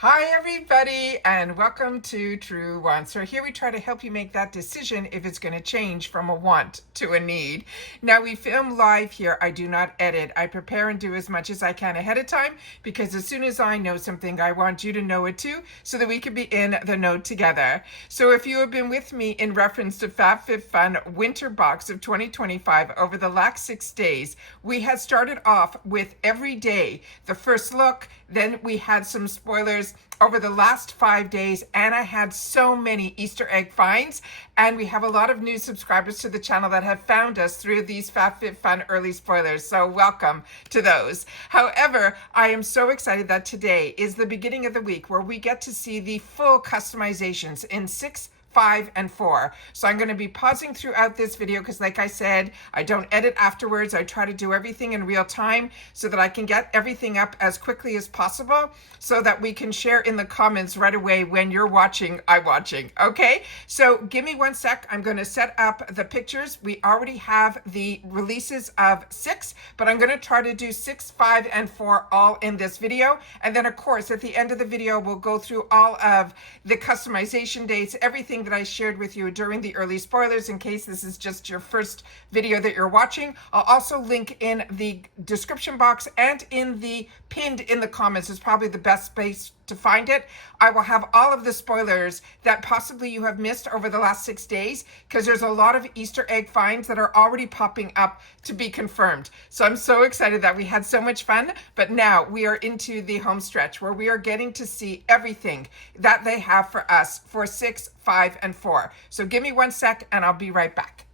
Hi everybody, and welcome to Truewants. So here we try to help you make that decision if it's going to change from a want to a need. Now we film live here. I do not edit. I prepare and do as much as I can ahead of time because as soon as I know something, I want you to know it too so that we can be in the know together. So if you have been with me in reference to FabFitFun Winter Box of 2025 over the last 6 days, we had started off with every day the first look, then we had some spoilers over the last 5 days, and I had so many Easter egg finds, and we have a lot of new subscribers to the channel that have found us through these FabFitFun early spoilers, so welcome to those. However, I am so excited that today is the beginning of the week where we get to see the full customizations in 6, 5, and 4. So I'm going to be pausing throughout this video because like I said, I don't edit afterwards. I try to do everything in real time so that I can get everything up as quickly as possible so that we can share in the comments right away when you're watching, I'm watching. Okay, so give me 1 sec. I'm going to set up the pictures. We already have the releases of 6, but I'm going to try to do 6, 5, and 4 all in this video. And then of course, at the end of the video, we'll go through all of the customization dates, everything that I shared with you during the early spoilers in case this is just your first video that you're watching. I'll also link in the description box and in the pinned in the comments is probably the best space to find it. I will have all of the spoilers that possibly you have missed over the last 6 days because there's a lot of Easter egg finds that are already popping up to be confirmed. So I'm so excited that we had so much fun, but now we are into the home stretch where we are getting to see everything that they have for us for 6, 5, and 4. So give me 1 sec and I'll be right back.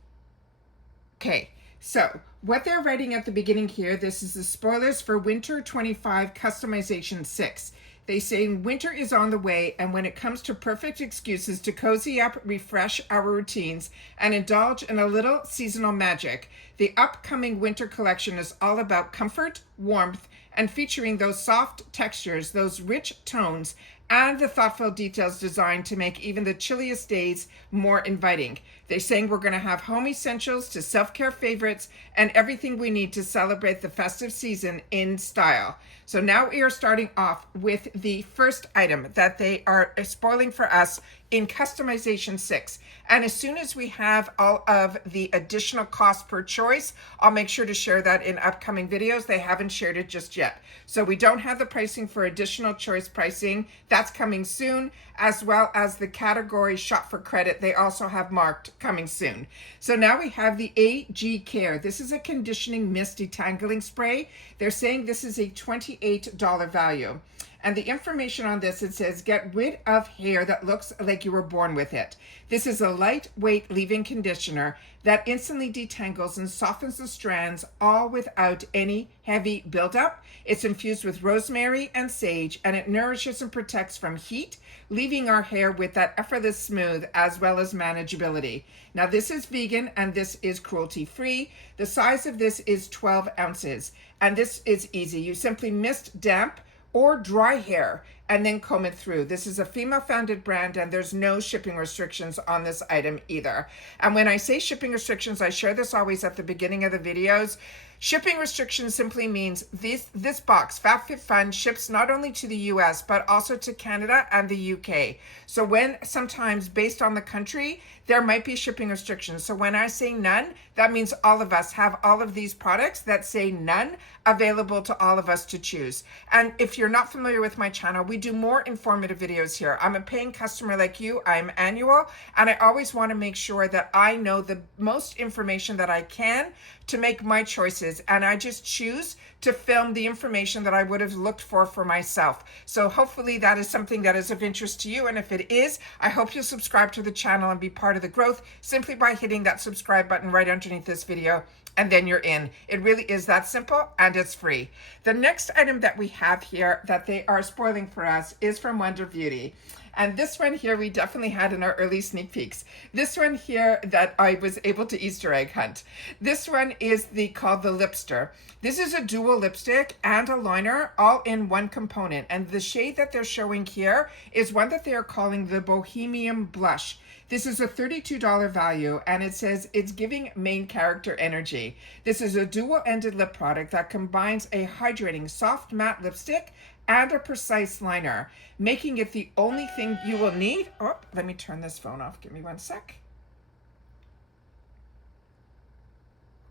Okay, so what they're writing at the beginning here, this is the spoilers for Winter 25 Customization 6. They say winter is on the way, and when it comes to perfect excuses to cozy up, refresh our routines, and indulge in a little seasonal magic, the upcoming winter collection is all about comfort, warmth, and featuring those soft textures, those rich tones, and the thoughtful details designed to make even the chilliest days more inviting. They're saying we're going to have home essentials to self-care favorites and everything we need to celebrate the festive season in style. So now we are starting off with the first item that they are spoiling for us in customization 6. And as soon as we have all of the additional cost per choice, I'll make sure to share that in upcoming videos. They haven't shared it just yet. So we don't have the pricing for additional choice pricing. That's coming soon, as well as the category shop for credit. They also have marked coming soon. So now we have the AG Care. This is a conditioning mist detangling spray. They're saying this is a $28 value. And the information on this, it says, get rid of hair that looks like you were born with it. This is a lightweight leave-in conditioner that instantly detangles and softens the strands, all without any heavy buildup. It's infused with rosemary and sage, and it nourishes and protects from heat, leaving our hair with that effortless smooth as well as manageability. Now this is vegan and this is cruelty-free. The size of this is 12 ounces, and this is easy. You simply mist damp or dry hair and then comb it through. This is a female-founded brand and there's no shipping restrictions on this item either. And when I say shipping restrictions, I share this always at the beginning of the videos. Shipping restrictions simply means this box, FabFitFun, ships not only to the US, but also to Canada and the UK. So when sometimes based on the country, there might be shipping restrictions. So when I say none, that means all of us have all of these products that say none available to all of us to choose. And if you're not familiar with my channel, we do more informative videos here. I'm a paying customer like you. I'm annual, and I always want to make sure that I know the most information that I can to make my choices, and I just choose to film the information that I would have looked for myself. So hopefully that is something that is of interest to you, and if it is, I hope you'll subscribe to the channel and be part of the growth simply by hitting that subscribe button right underneath this video, and then you're in. It really is that simple, and it's free. The next item that we have here that they are spoiling for us is from Wonder Beauty. And this one here, we definitely had in our early sneak peeks. This one here that I was able to Easter egg hunt. This one is called the Lipster. This is a dual lipstick and a liner all in one component. And the shade that they're showing here is one that they are calling the Bohemian Blush. This is a $32 value, and it says it's giving main character energy. This is a dual-ended lip product that combines a hydrating soft matte lipstick and a precise liner, making it the only thing you will need. Oh, let me turn this phone off. Give me one sec.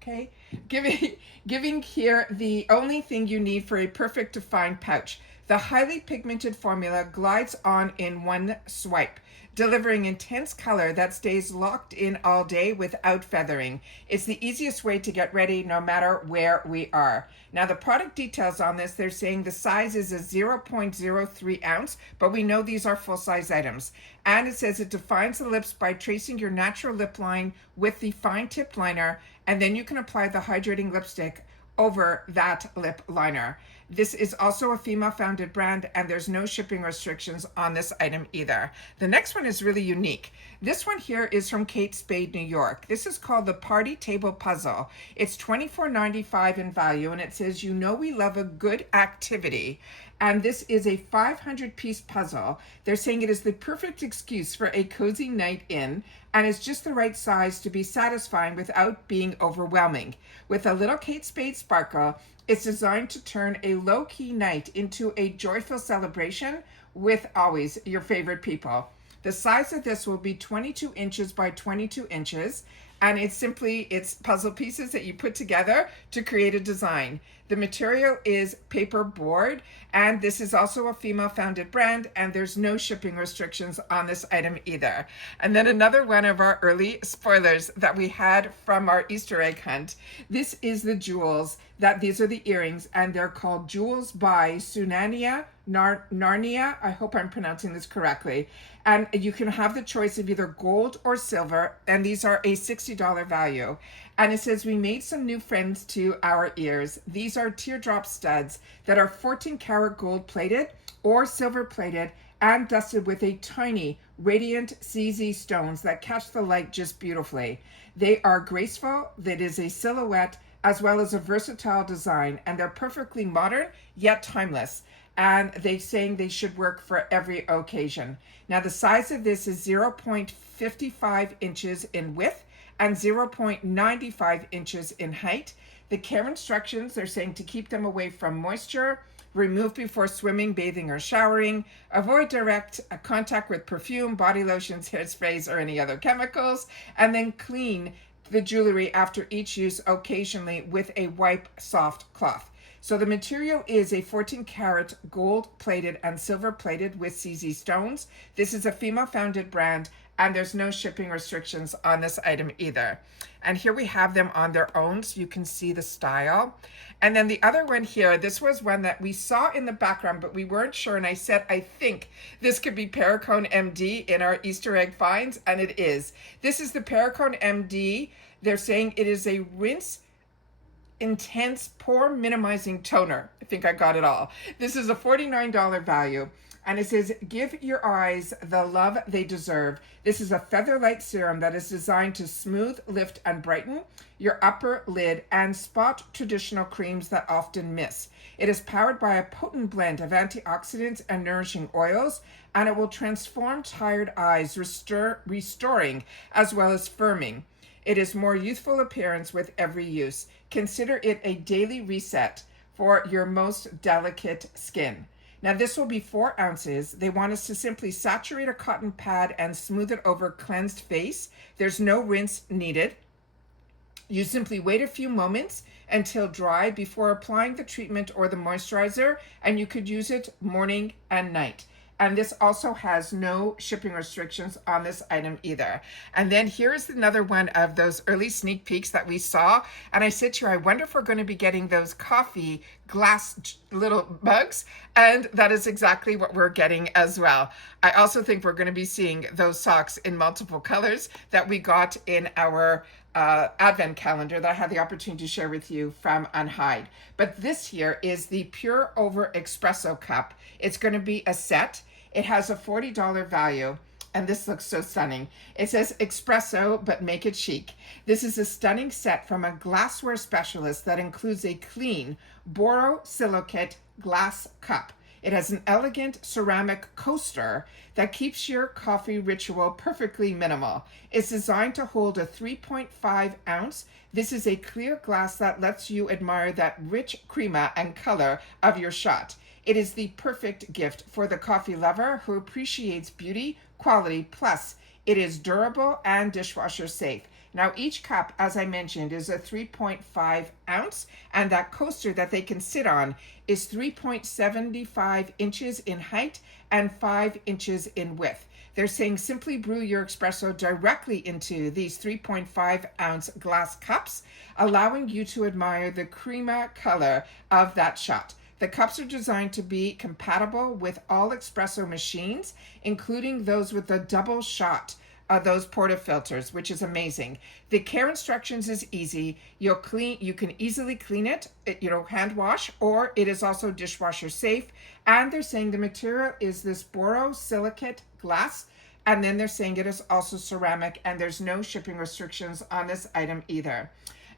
Okay, giving here the only thing you need for a perfect defined pouch. The highly pigmented formula glides on in one swipe, delivering intense color that stays locked in all day without feathering. It's the easiest way to get ready no matter where we are. Now the product details on this, they're saying the size is a 0.03 ounce, but we know these are full-size items. And it says it defines the lips by tracing your natural lip line with the fine tip liner, and then you can apply the hydrating lipstick over that lip liner. This is also a female-founded brand, and there's no shipping restrictions on this item either. The next one is really unique. This one here is from Kate Spade, New York. This is called the Party Table Puzzle. It's $24.95 in value, and it says, you know we love a good activity. And this is a 500-piece puzzle. They're saying it is the perfect excuse for a cozy night in, and it's just the right size to be satisfying without being overwhelming. With a little Kate Spade sparkle, it's designed to turn a low-key night into a joyful celebration with always your favorite people. The size of this will be 22 inches by 22 inches, and it's puzzle pieces that you put together to create a design. The material is paper board, and this is also a female-founded brand, and there's no shipping restrictions on this item either. And then another one of our early spoilers that we had from our Easter egg hunt. This is the jewels. These are the earrings, and they're called Jewels by Sunania Narnia. I hope I'm pronouncing this correctly. And you can have the choice of either gold or silver, and these are a $60 value. And it says, we made some new friends to our ears. These are teardrop studs that are 14 karat gold plated or silver plated and dusted with a tiny radiant CZ stones that catch the light just beautifully. They are graceful. That is a silhouette as well as a versatile design, and they're perfectly modern yet timeless. And they're saying they should work for every occasion. Now the size of this is 0.55 inches in width and 0.95 inches in height. The care instructions, they're saying to keep them away from moisture, remove before swimming, bathing, or showering, avoid direct contact with perfume, body lotions, hairsprays, or any other chemicals, and then clean the jewelry after each use occasionally with a wipe soft cloth. So the material is a 14 karat gold plated and silver plated with CZ stones. This is a female founded brand, and there's no shipping restrictions on this item either. And here we have them on their own, so you can see the style. And then the other one here, this was one that we saw in the background, but we weren't sure. And I said, I think this could be Paracone MD in our Easter egg finds, and it is. This is the Paracone MD. They're saying it is a rinse intense pore minimizing toner. I think I got it all. This is a $49 value, and it says, give your eyes the love they deserve. This is a feather light serum that is designed to smooth, lift, and brighten your upper lid and spot traditional creams that often miss. It is powered by a potent blend of antioxidants and nourishing oils, and it will transform tired eyes, restoring as well as firming. It is more youthful appearance with every use. Consider it a daily reset for your most delicate skin. Now this will be 4 ounces. They want us to simply saturate a cotton pad and smooth it over cleansed face. There's no rinse needed. You simply wait a few moments until dry before applying the treatment or the moisturizer, and you could use it morning and night. And this also has no shipping restrictions on this item either. And then here's another one of those early sneak peeks that we saw. And I said to you, I wonder if we're going to be getting those coffee glass little mugs. And that is exactly what we're getting as well. I also think we're going to be seeing those socks in multiple colors that we got in our advent calendar that I had the opportunity to share with you from Unhide. But this here is the Pure Over Espresso Cup. It's going to be a set. It has a $40 value, and this looks so stunning. It says espresso, but make it chic. This is a stunning set from a glassware specialist that includes a clean borosilicate glass cup. It has an elegant ceramic coaster that keeps your coffee ritual perfectly minimal. It's designed to hold a 3.5 ounce. This is a clear glass that lets you admire that rich crema and color of your shot. It is the perfect gift for the coffee lover who appreciates beauty, quality, plus it is durable and dishwasher safe. Now, each cup, as I mentioned, is a 3.5 ounce, and that coaster that they can sit on is 3.75 inches in height and 5 inches in width. They're saying simply brew your espresso directly into these 3.5 ounce glass cups, allowing you to admire the crema color of that shot. The cups are designed to be compatible with all espresso machines, including those with the double shot, those portafilters, which is amazing. The care instructions is easy. You can easily clean it, hand wash, or it is also dishwasher safe. And they're saying the material is this borosilicate glass, and then they're saying it is also ceramic, and there's no shipping restrictions on this item either.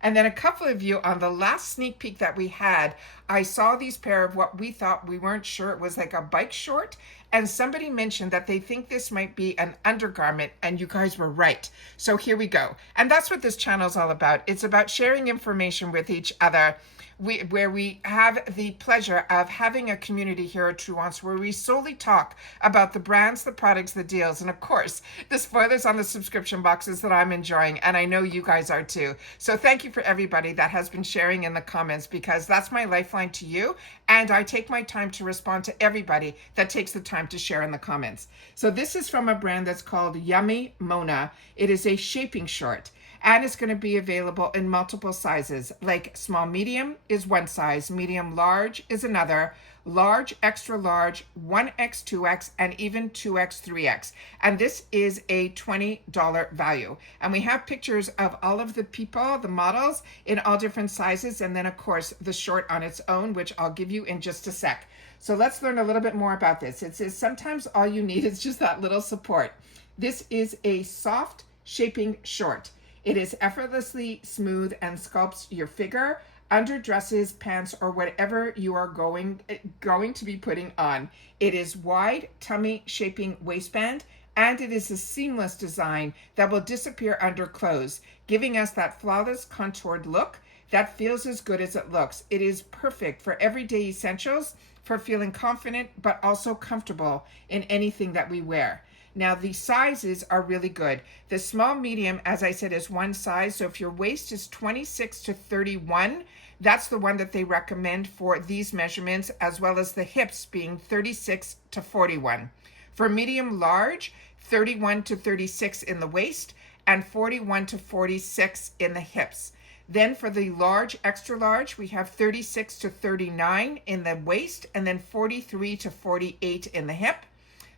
And then a couple of you on the last sneak peek that we had, I saw these pair of what we thought, we weren't sure, it was like a bike short. And somebody mentioned that they think this might be an undergarment, and you guys were right. So here we go. And that's what this channel is all about. It's about sharing information with each other, where we have the pleasure of having a community here at Truewants where we solely talk about the brands, the products, the deals, and of course, the spoilers on the subscription boxes that I'm enjoying, and I know you guys are too. So thank you for everybody that has been sharing in the comments, because that's my lifeline to you, and I take my time to respond to everybody that takes the time to share in the comments. So this is from a brand that's called Yummy Mona. It is a shaping short, and it's going to be available in multiple sizes, like small medium is one size, medium large is another, large, extra large, 1X, 2X, and even 2X, 3X. And this is a $20 value. And we have pictures of all of the people, the models, in all different sizes, and then of course the short on its own, which I'll give you in just a sec. So let's learn a little bit more about this. It says sometimes all you need is just that little support. This is a soft shaping short. It is effortlessly smooth and sculpts your figure, under dresses, pants, or whatever you are going to be putting on. It is wide tummy shaping waistband, and it is a seamless design that will disappear under clothes, giving us that flawless contoured look that feels as good as it looks. It is perfect for everyday essentials, for feeling confident, but also comfortable in anything that we wear. Now, the sizes are really good. The small medium, as I said, is one size. So if your waist is 26 to 31, that's the one that they recommend for these measurements, as well as the hips being 36 to 41. For medium large, 31 to 36 in the waist and 41 to 46 in the hips. Then for the large, extra large, we have 36 to 39 in the waist and then 43 to 48 in the hip.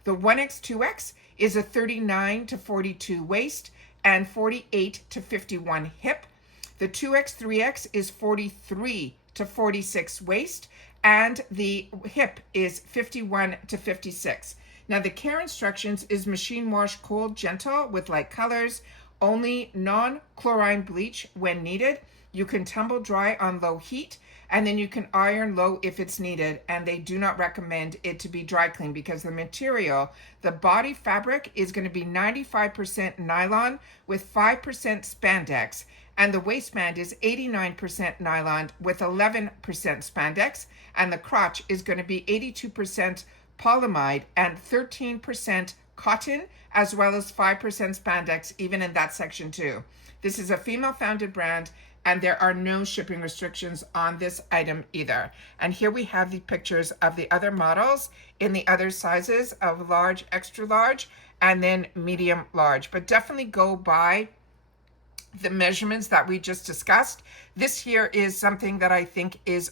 The 1X, 2X is a 39 to 42 waist and 48 to 51 hip. The 2X, 3X is 43 to 46 waist, and the hip is 51 to 56. Now the care instructions is machine wash cold, gentle with light colors, only non-chlorine bleach when needed. You can tumble dry on low heat, and then you can iron low if it's needed, and they do not recommend it to be dry clean because the material, the body fabric, is going to be 95% nylon with 5% spandex, and the waistband is 89% nylon with 11% spandex, and the crotch is going to be 82% polyamide and 13% cotton, as well as 5% spandex, even in that section too. This is a female-founded brand, and there are no shipping restrictions on this item either. And here we have the pictures of the other models in the other sizes of large, extra large, and then medium large. But definitely go by the measurements that we just discussed. This here is something that I think is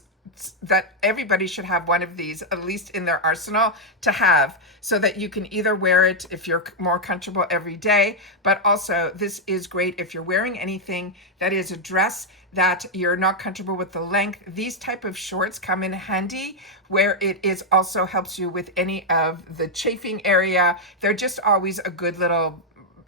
that everybody should have one of these, at least in their arsenal, to have, so that you can either wear it if you're more comfortable every day, but also this is great if you're wearing anything that is a dress that you're not comfortable with the length. These type of shorts come in handy where it is also helps you with any of the chafing area. They're just always a good little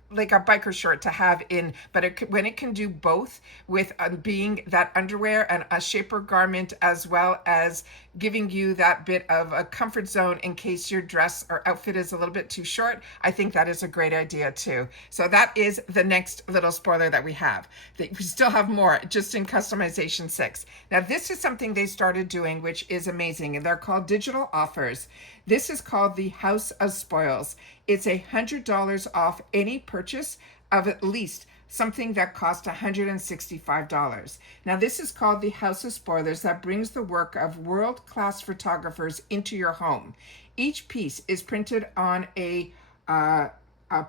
like a biker short to have in, but when it can do both with being that underwear and a shaper garment, as well as giving you that bit of a comfort zone in case your dress or outfit is a little bit too short, I think that is a great idea too. So that is the next little spoiler that we have. We still have more just in customization 6. Now this is something they started doing, which is amazing, and they're called digital offers. This is called the House of Spoils. It's $100 off any purchase of at least something that cost $165. Now this is called the House of Spoilers, that brings the work of world-class photographers into your home. Each piece is printed on a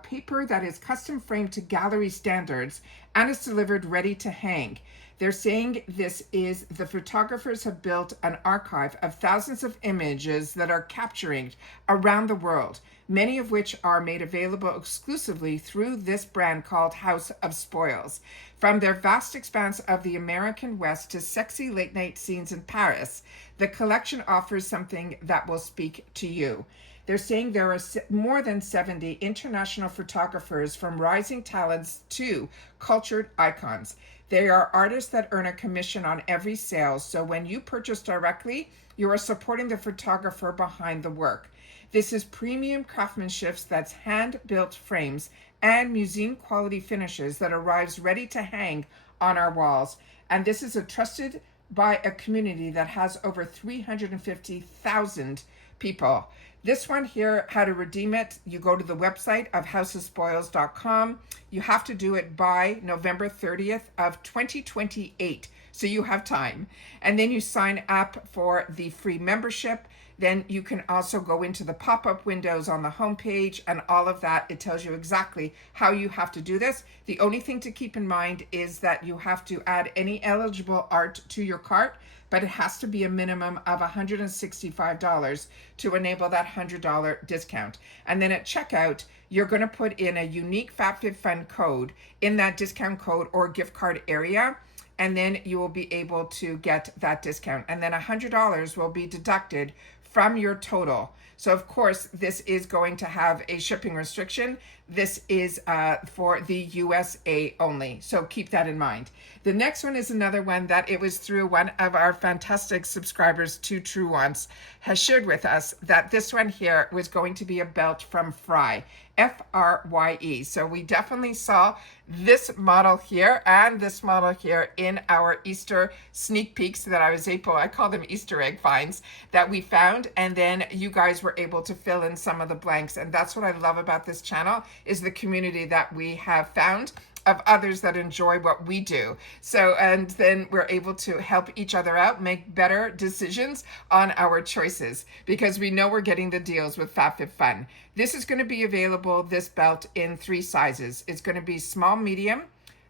paper that is custom framed to gallery standards and is delivered ready to hang. They're saying this is, the photographers have built an archive of thousands of images that are capturing around the world, many of which are made available exclusively through this brand called House of Spoils. From their vast expanse of the American West to sexy late night scenes in Paris, the collection offers something that will speak to you. They're saying there are more than 70 international photographers, from rising talents to cultured icons. They are artists that earn a commission on every sale, so when you purchase directly, you are supporting the photographer behind the work. This is premium craftsmanship that's hand-built frames and museum-quality finishes that arrives ready to hang on our walls. And this is trusted by a community that has over 350,000 people. This one here, how to redeem it, you go to the website of houseofspoils.com. You have to do it by November 30th of 2028, so you have time. And then you sign up for the free membership. Then you can also go into the pop-up windows on the homepage and all of that. It tells you exactly how you have to do this. The only thing to keep in mind is that you have to add any eligible art to your cart, but it has to be a minimum of $165 to enable that $100 discount. And then at checkout, you're going to put in a unique FabFitFun code in that discount code or gift card area, and then you will be able to get that discount. And then $100 will be deducted from your total. So of course, this is going to have a shipping restriction. This is for the USA only. So keep that in mind. The next one is another one that it was through one of our fantastic subscribers to Truewants has shared with us, that this one here was going to be a belt from Frye, Frye. So we definitely saw this model here and this model here in our Easter sneak peeks that I call them Easter egg finds that we found. And then you guys were able to fill in some of the blanks. And that's what I love about this channel, is the community that we have found of others that enjoy what we do. So, and then we're able to help each other out, make better decisions on our choices, because we know we're getting the deals with FabFitFun. This is going to be available, this belt, in 3 sizes. It's going to be small, medium,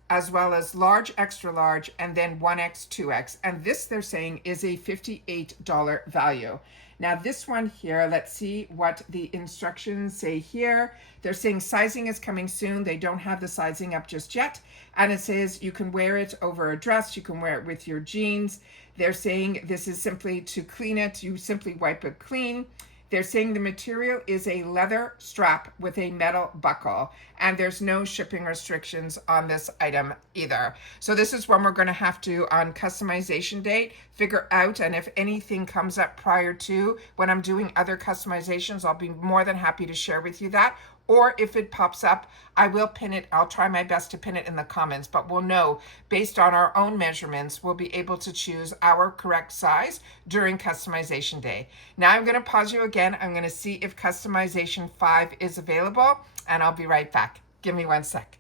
as well as large, extra large, and then 1X, 2X. And this, they're saying, is a $58 value. Now this one here, let's see what the instructions say here. They're saying sizing is coming soon. They don't have the sizing up just yet. And it says you can wear it over a dress. You can wear it with your jeans. They're saying this is simply to clean it. You simply wipe it clean. They're saying the material is a leather strap with a metal buckle, and there's no shipping restrictions on this item either. So this is one we're going to have to, on customization date, figure out, and if anything comes up prior to when I'm doing other customizations, I'll be more than happy to share with you that. Or if it pops up, I will pin it. I'll try my best to pin it in the comments, but we'll know based on our own measurements, we'll be able to choose our correct size during customization day. Now I'm going to pause you again. I'm going to see if customization 5 is available, and I'll be right back. Give me 1 sec.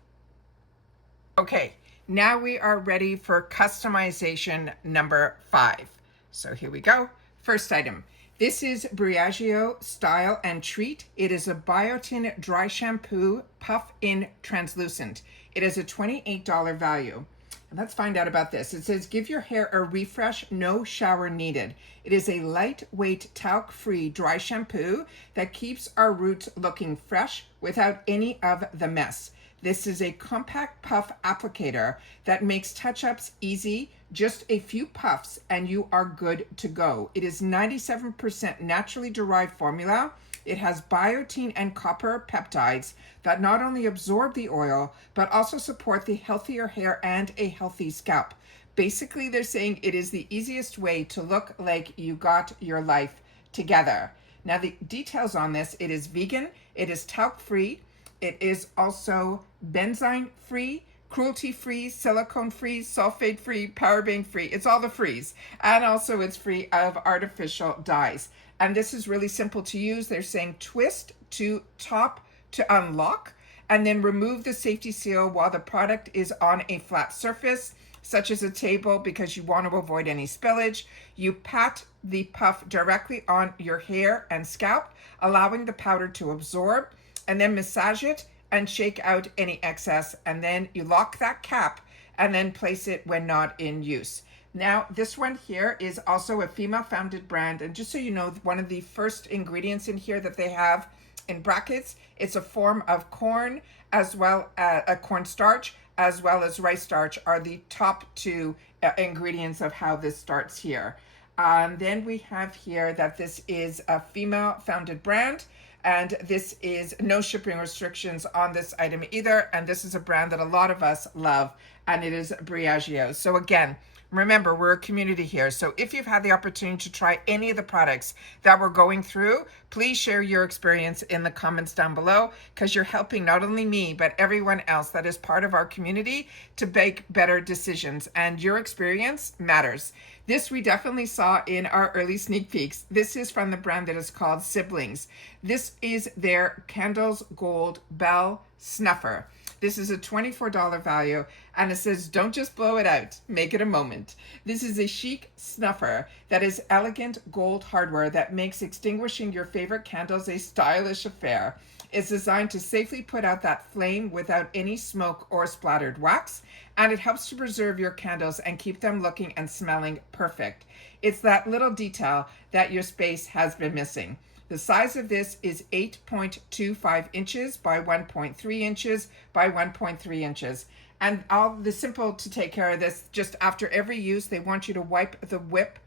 Okay, now we are ready for customization number 5. So here we go. First item. This is Briageo Style and Treat. It is a biotin dry shampoo, puff in translucent. It is a $28 value. And let's find out about this. It says, give your hair a refresh, no shower needed. It is a lightweight, talc-free dry shampoo that keeps our roots looking fresh without any of the mess. This is a compact puff applicator that makes touch-ups easy. Just a few puffs and you are good to go. It is 97% naturally derived formula. It has biotin and copper peptides that not only absorb the oil, but also support the healthier hair and a healthy scalp. Basically, they're saying it is the easiest way to look like you got your life together. Now, the details on this, it is vegan, it is talc-free, it is also benzyne-free, cruelty-free, silicone-free, sulfate-free, paraben-free. It's all the frees. And also it's free of artificial dyes. And this is really simple to use. They're saying twist to top to unlock, and then remove the safety seal while the product is on a flat surface, such as a table, because you want to avoid any spillage. You pat the puff directly on your hair and scalp, allowing the powder to absorb, and then massage it and shake out any excess, and then you lock that cap and then place it when not in use. Now, this one here is also a female-founded brand, and just so you know, one of the first ingredients in here that they have in brackets, it's a form of corn, as well as a cornstarch, as well as rice starch are the top two ingredients of how this starts here. Then we have here that this is a female-founded brand, and this is no shipping restrictions on this item either. And this is a brand that a lot of us love, and it is Briaggio. So again, remember, we're a community here. So if you've had the opportunity to try any of the products that we're going through, please share your experience in the comments down below, because you're helping not only me, but everyone else that is part of our community to make better decisions. And your experience matters. This we definitely saw in our early sneak peeks. This is from the brand that is called Siblings. This is their Candles Gold Bell Snuffer. This is a $24 value, and it says, don't just blow it out, make it a moment. This is a chic snuffer that is elegant gold hardware that makes extinguishing your favorite candles a stylish affair. It's designed to safely put out that flame without any smoke or splattered wax, and it helps to preserve your candles and keep them looking and smelling perfect. It's that little detail that your space has been missing. The size of this is 8.25 inches by 1.3 inches by 1.3 inches. And all the simple to take care of this, just after every use, they want you to wipe the whip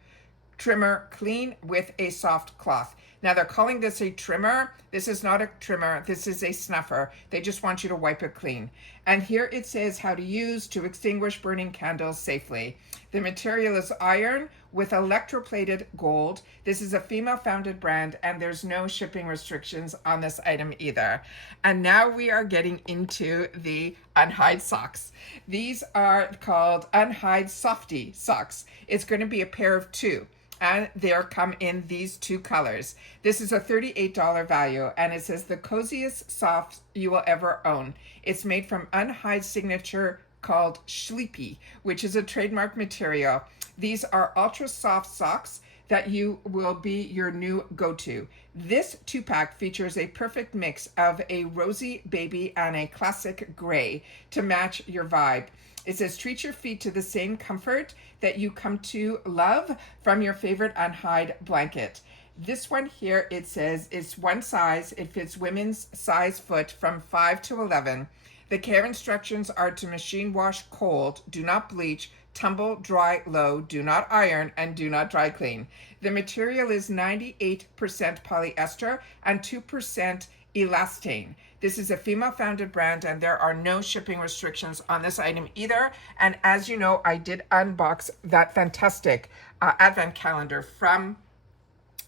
trimmer clean with a soft cloth. Now they're calling this a trimmer. This is not a trimmer. This is a snuffer. They just want you to wipe it clean. And here it says how to use to extinguish burning candles safely. The material is iron with electroplated gold. This is a female-founded brand, and there's no shipping restrictions on this item either. And now we are getting into the unhide socks. These are called unhide softy socks. It's going to be a pair of two, and they come in these two colors. This is a $38 value, and it says the coziest socks you will ever own. It's made from unhide signature called Sleepy, which is a trademark material. These are ultra soft socks that you will be your new go-to. This 2-pack features a perfect mix of a rosy baby and a classic gray to match your vibe. It says treat your feet to the same comfort that you come to love from your favorite unhide blanket. This one here, it says it's one size. It fits women's size foot from 5 to 11. The care instructions are to machine wash cold, do not bleach, tumble, dry, low, do not iron, and do not dry clean. The material is 98% polyester and 2% elastane. This is a female-founded brand, and there are no shipping restrictions on this item either. And as you know, I did unbox that fantastic advent calendar from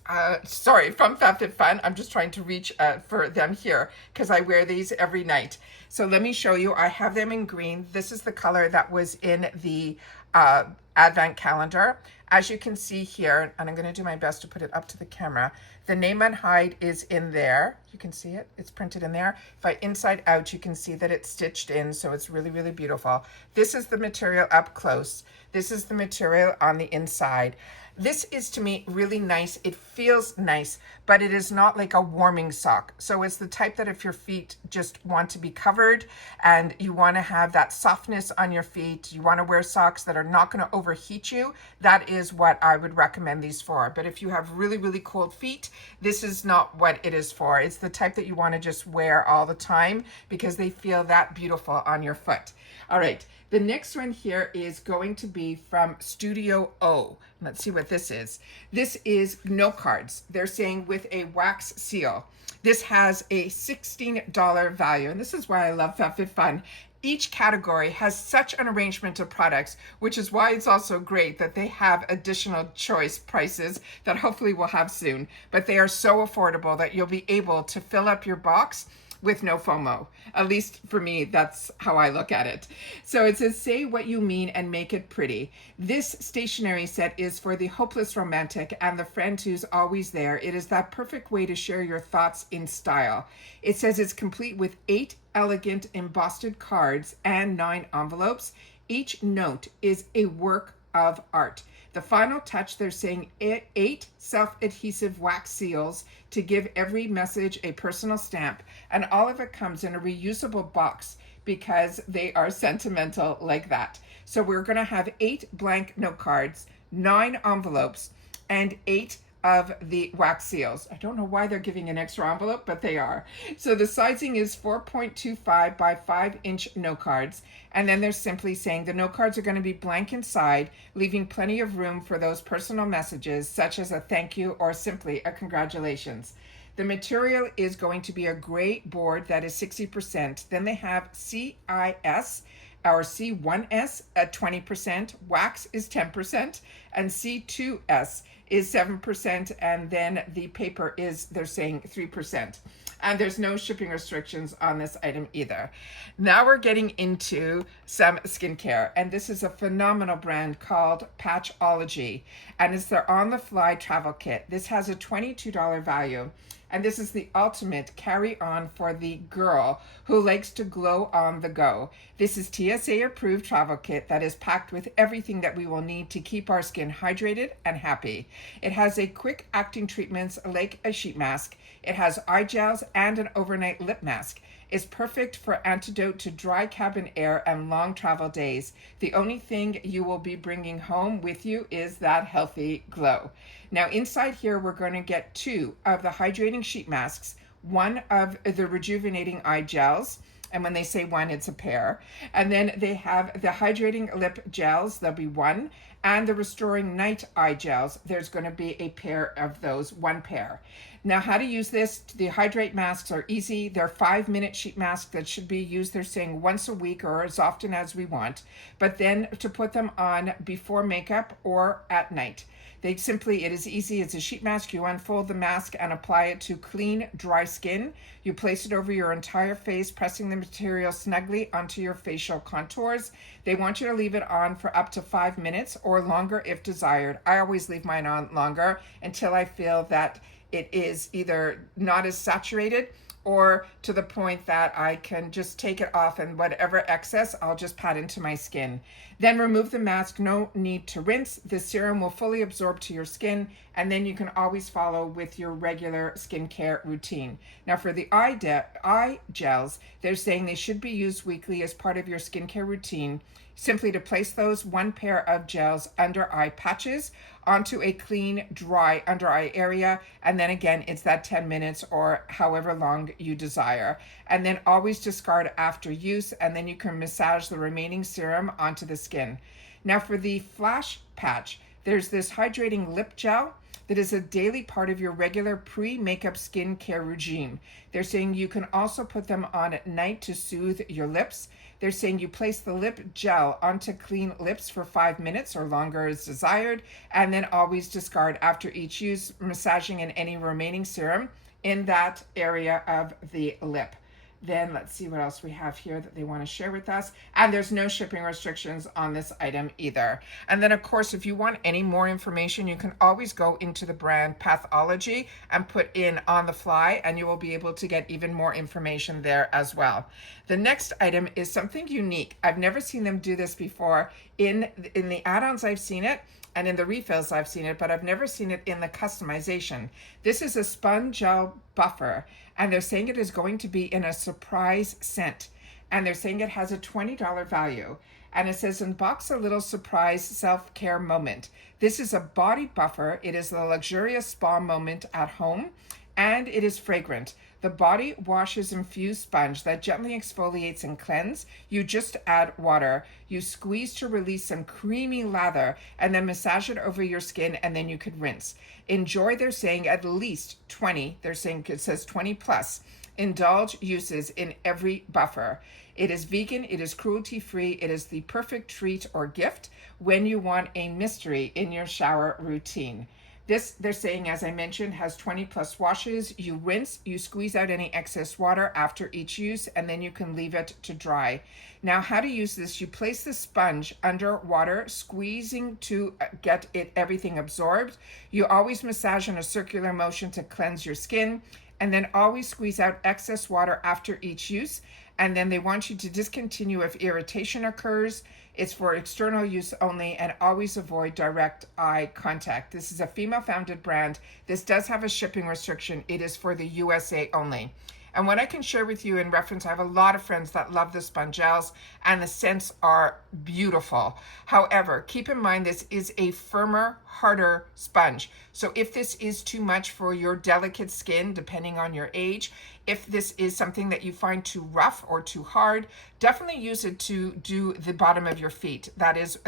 FabFitFun. I'm just trying to reach for them here because I wear these every night. So let me show you. I have them in green. This is the color that was in the advent calendar. As you can see here, and I'm going to do my best to put it up to the camera, the name unhide is in there. You can see it. It's printed in there. If I inside out, you can see that it's stitched in, so it's really, really beautiful. This is the material up close. This is the material on the inside. This is, to me, really nice. It feels nice, but it is not like a warming sock. So it's the type that if your feet just want to be covered and you want to have that softness on your feet, you want to wear socks that are not going to overheat you, that is what I would recommend these for. But if you have really, really cold feet, this is not what it is for. It's the type that you want to just wear all the time because they feel that beautiful on your foot. All right. The next one here is going to be from Studio O. Let's see what this is. This is note cards. They're saying with a wax seal. This has a $16 value, and this is why I love FabFitFun. Each category has such an arrangement of products, which is why it's also great that they have additional choice prices that hopefully we'll have soon. But they are so affordable that you'll be able to fill up your box with no FOMO. At least for me, that's how I look at it. So it says, say what you mean and make it pretty. This stationery set is for the hopeless romantic and the friend who's always there. It is that perfect way to share your thoughts in style. It says it's complete with 8 elegant embossed cards and 9 envelopes. Each note is a work of art. The final touch, they're saying 8 self-adhesive wax seals to give every message a personal stamp, and all of it comes in a reusable box because they are sentimental like that. So we're going to have 8 blank note cards, 9 envelopes, and 8 of the wax seals. I don't know why they're giving an extra envelope, but they are. So the sizing is 4.25 by 5-inch note cards. And then they're simply saying the note cards are going to be blank inside, leaving plenty of room for those personal messages, such as a thank you or simply a congratulations. The material is going to be a gray board that is 60%. Then they have CIS, our C1S at 20%, wax is 10%, and C2S is 7%, and then the paper is, they're saying 3%. And there's no shipping restrictions on this item either. Now we're getting into some skincare, and this is a phenomenal brand called Patchology, and it's their on-the-fly travel kit. This has a $22 value. And this is the ultimate carry-on for the girl who likes to glow on the go. This is TSA-approved travel kit that is packed with everything that we will need to keep our skin hydrated and happy. It has a quick-acting treatments like a sheet mask. It has eye gels and an overnight lip mask. It's perfect for antidote to dry cabin air and long travel days. The only thing you will be bringing home with you is that healthy glow. Now inside here, we're going to get 2 of the hydrating sheet masks, 1 of the rejuvenating eye gels, and when they say 1, it's a pair. And then they have the hydrating lip gels, there'll be 1, and the restoring night eye gels. There's going to be a pair of those, 1 pair. Now, how to use this? The hydrate masks are easy. They're 5-minute sheet masks that should be used, they're saying, once a week or as often as we want. But then to put them on before makeup or at night. It is easy. It's a sheet mask. You unfold the mask and apply it to clean, dry skin. You place it over your entire face, pressing the material snugly onto your facial contours. They want you to leave it on for up to 5 minutes or longer if desired. I always leave mine on longer until I feel that it is either not as saturated or to the point that I can just take it off, and whatever excess, I'll just pat into my skin. Then remove the mask, no need to rinse. The serum will fully absorb to your skin, and then you can always follow with your regular skincare routine. Now for the eye gels, they're saying they should be used weekly as part of your skincare routine. Simply to place those 1 pair of gels under eye patches onto a clean, dry under eye area. And then again, it's that 10 minutes or however long you desire. And then always discard after use, and then you can massage the remaining serum onto the skin. Now for the flash patch, there's this hydrating lip gel that is a daily part of your regular pre-makeup skincare regime. They're saying you can also put them on at night to soothe your lips. They're saying you place the lip gel onto clean lips for 5 minutes or longer as desired, and then always discard after each use, massaging in any remaining serum in that area of the lip. Then let's see what else we have here that they want to share with us. And there's no shipping restrictions on this item either. And then of course, if you want any more information, you can always go into the brand Pathology and put in on the fly, and you will be able to get even more information there as well. The next item is something unique. I've never seen them do this before. In the add-ons, I've seen it, and in the refills I've seen it, but I've never seen it in the customization. This is a sponge gel buffer, and they're saying it is going to be in a surprise scent, and they're saying it has a $20 value, and it says unbox a little surprise self-care moment. This is a body buffer. It is a luxurious spa moment at home, and it is fragrant. The body washes infused sponge that gently exfoliates and cleanses. You just add water. You squeeze to release some creamy lather and then massage it over your skin, and then you could rinse. Enjoy, they're saying, at least 20. They're saying it says 20 plus. Indulge uses in every buffer. It is vegan, it is cruelty-free, it is the perfect treat or gift when you want a mystery in your shower routine. This, they're saying, as I mentioned, has 20 plus washes. You rinse, you squeeze out any excess water after each use, and then you can leave it to dry. Now, how to use this: you place the sponge under water, squeezing to get everything absorbed. You always massage in a circular motion to cleanse your skin, and then always squeeze out excess water after each use. And then they want you to discontinue if irritation occurs. It's for external use only, and always avoid direct eye contact. This is a female-founded brand. This does have a shipping restriction. It is for the USA only. And what I can share with you in reference, I have a lot of friends that love the sponge gels, and the scents are beautiful. However, keep in mind this is a firmer, harder sponge. So if this is too much for your delicate skin, depending on your age, if this is something that you find too rough or too hard, definitely use it to do the bottom of your feet. That is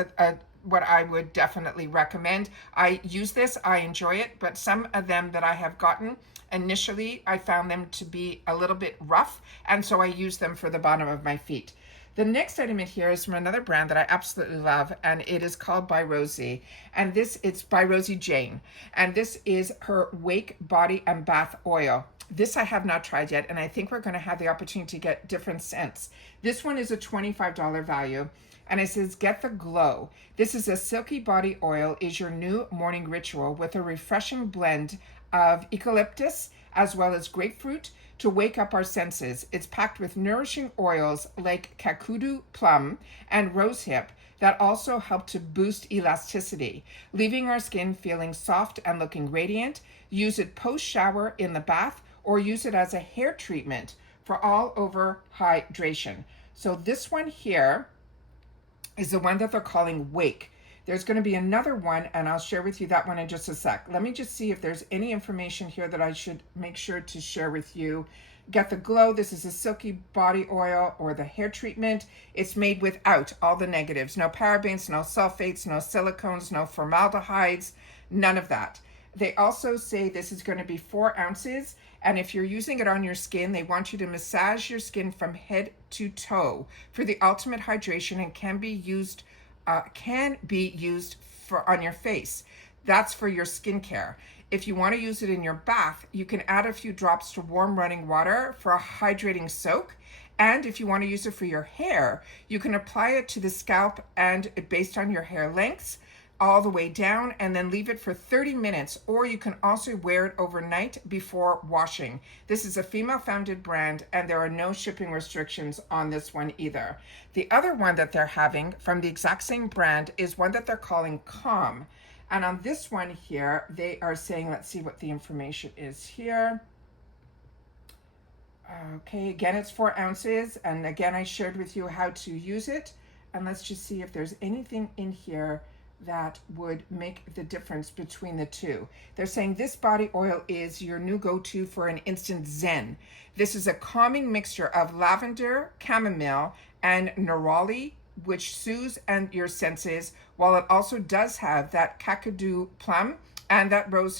what I would definitely recommend. I use this, I enjoy it, but some of them that I have gotten, initially I found them to be a little bit rough, and so I use them for the bottom of my feet. The next item in here is from another brand that I absolutely love, and it is called By Rosie. And it's by Rosie Jane. And this is her Wake Body and Bath Oil. This I have not tried yet, and I think we're going to have the opportunity to get different scents. This one is a $25 value, and it says, get the glow. This is a silky body oil, is your new morning ritual with a refreshing blend of eucalyptus as well as grapefruit to wake up our senses. It's packed with nourishing oils like kakudu plum and rosehip that also help to boost elasticity, leaving our skin feeling soft and looking radiant. Use it post-shower in the bath, or use it as a hair treatment for all over hydration. So this one here is the one that they're calling Wake. There's going to be another one, and I'll share with you that one in just a sec. Let me just see if there's any information here that I should make sure to share with you. Get the glow. This is a silky body oil or the hair treatment. It's made without all the negatives. No parabens, no sulfates, no silicones, no formaldehydes, none of that. They also say this is going to be 4 ounces. And if you're using it on your skin, they want you to massage your skin from head to toe for the ultimate hydration, and can be used for on your face. That's for your skincare. If you want to use it in your bath, you can add a few drops to warm running water for a hydrating soak. And if you want to use it for your hair, you can apply it to the scalp and based on your hair lengths all the way down, and then leave it for 30 minutes, or you can also wear it overnight before washing. This is a female-founded brand, and there are no shipping restrictions on this one either. The other one that they're having from the exact same brand is one that they're calling Calm. And on this one here, they are saying, let's see what the information is here. Okay, again, it's 4 ounces. And again, I shared with you how to use it. And let's just see if there's anything in here that would make the difference between the two. They're saying this body oil is your new go-to for an instant zen. This is a calming mixture of lavender, chamomile, and neroli, which soothes your senses, while it also does have that kakadu plum and that rose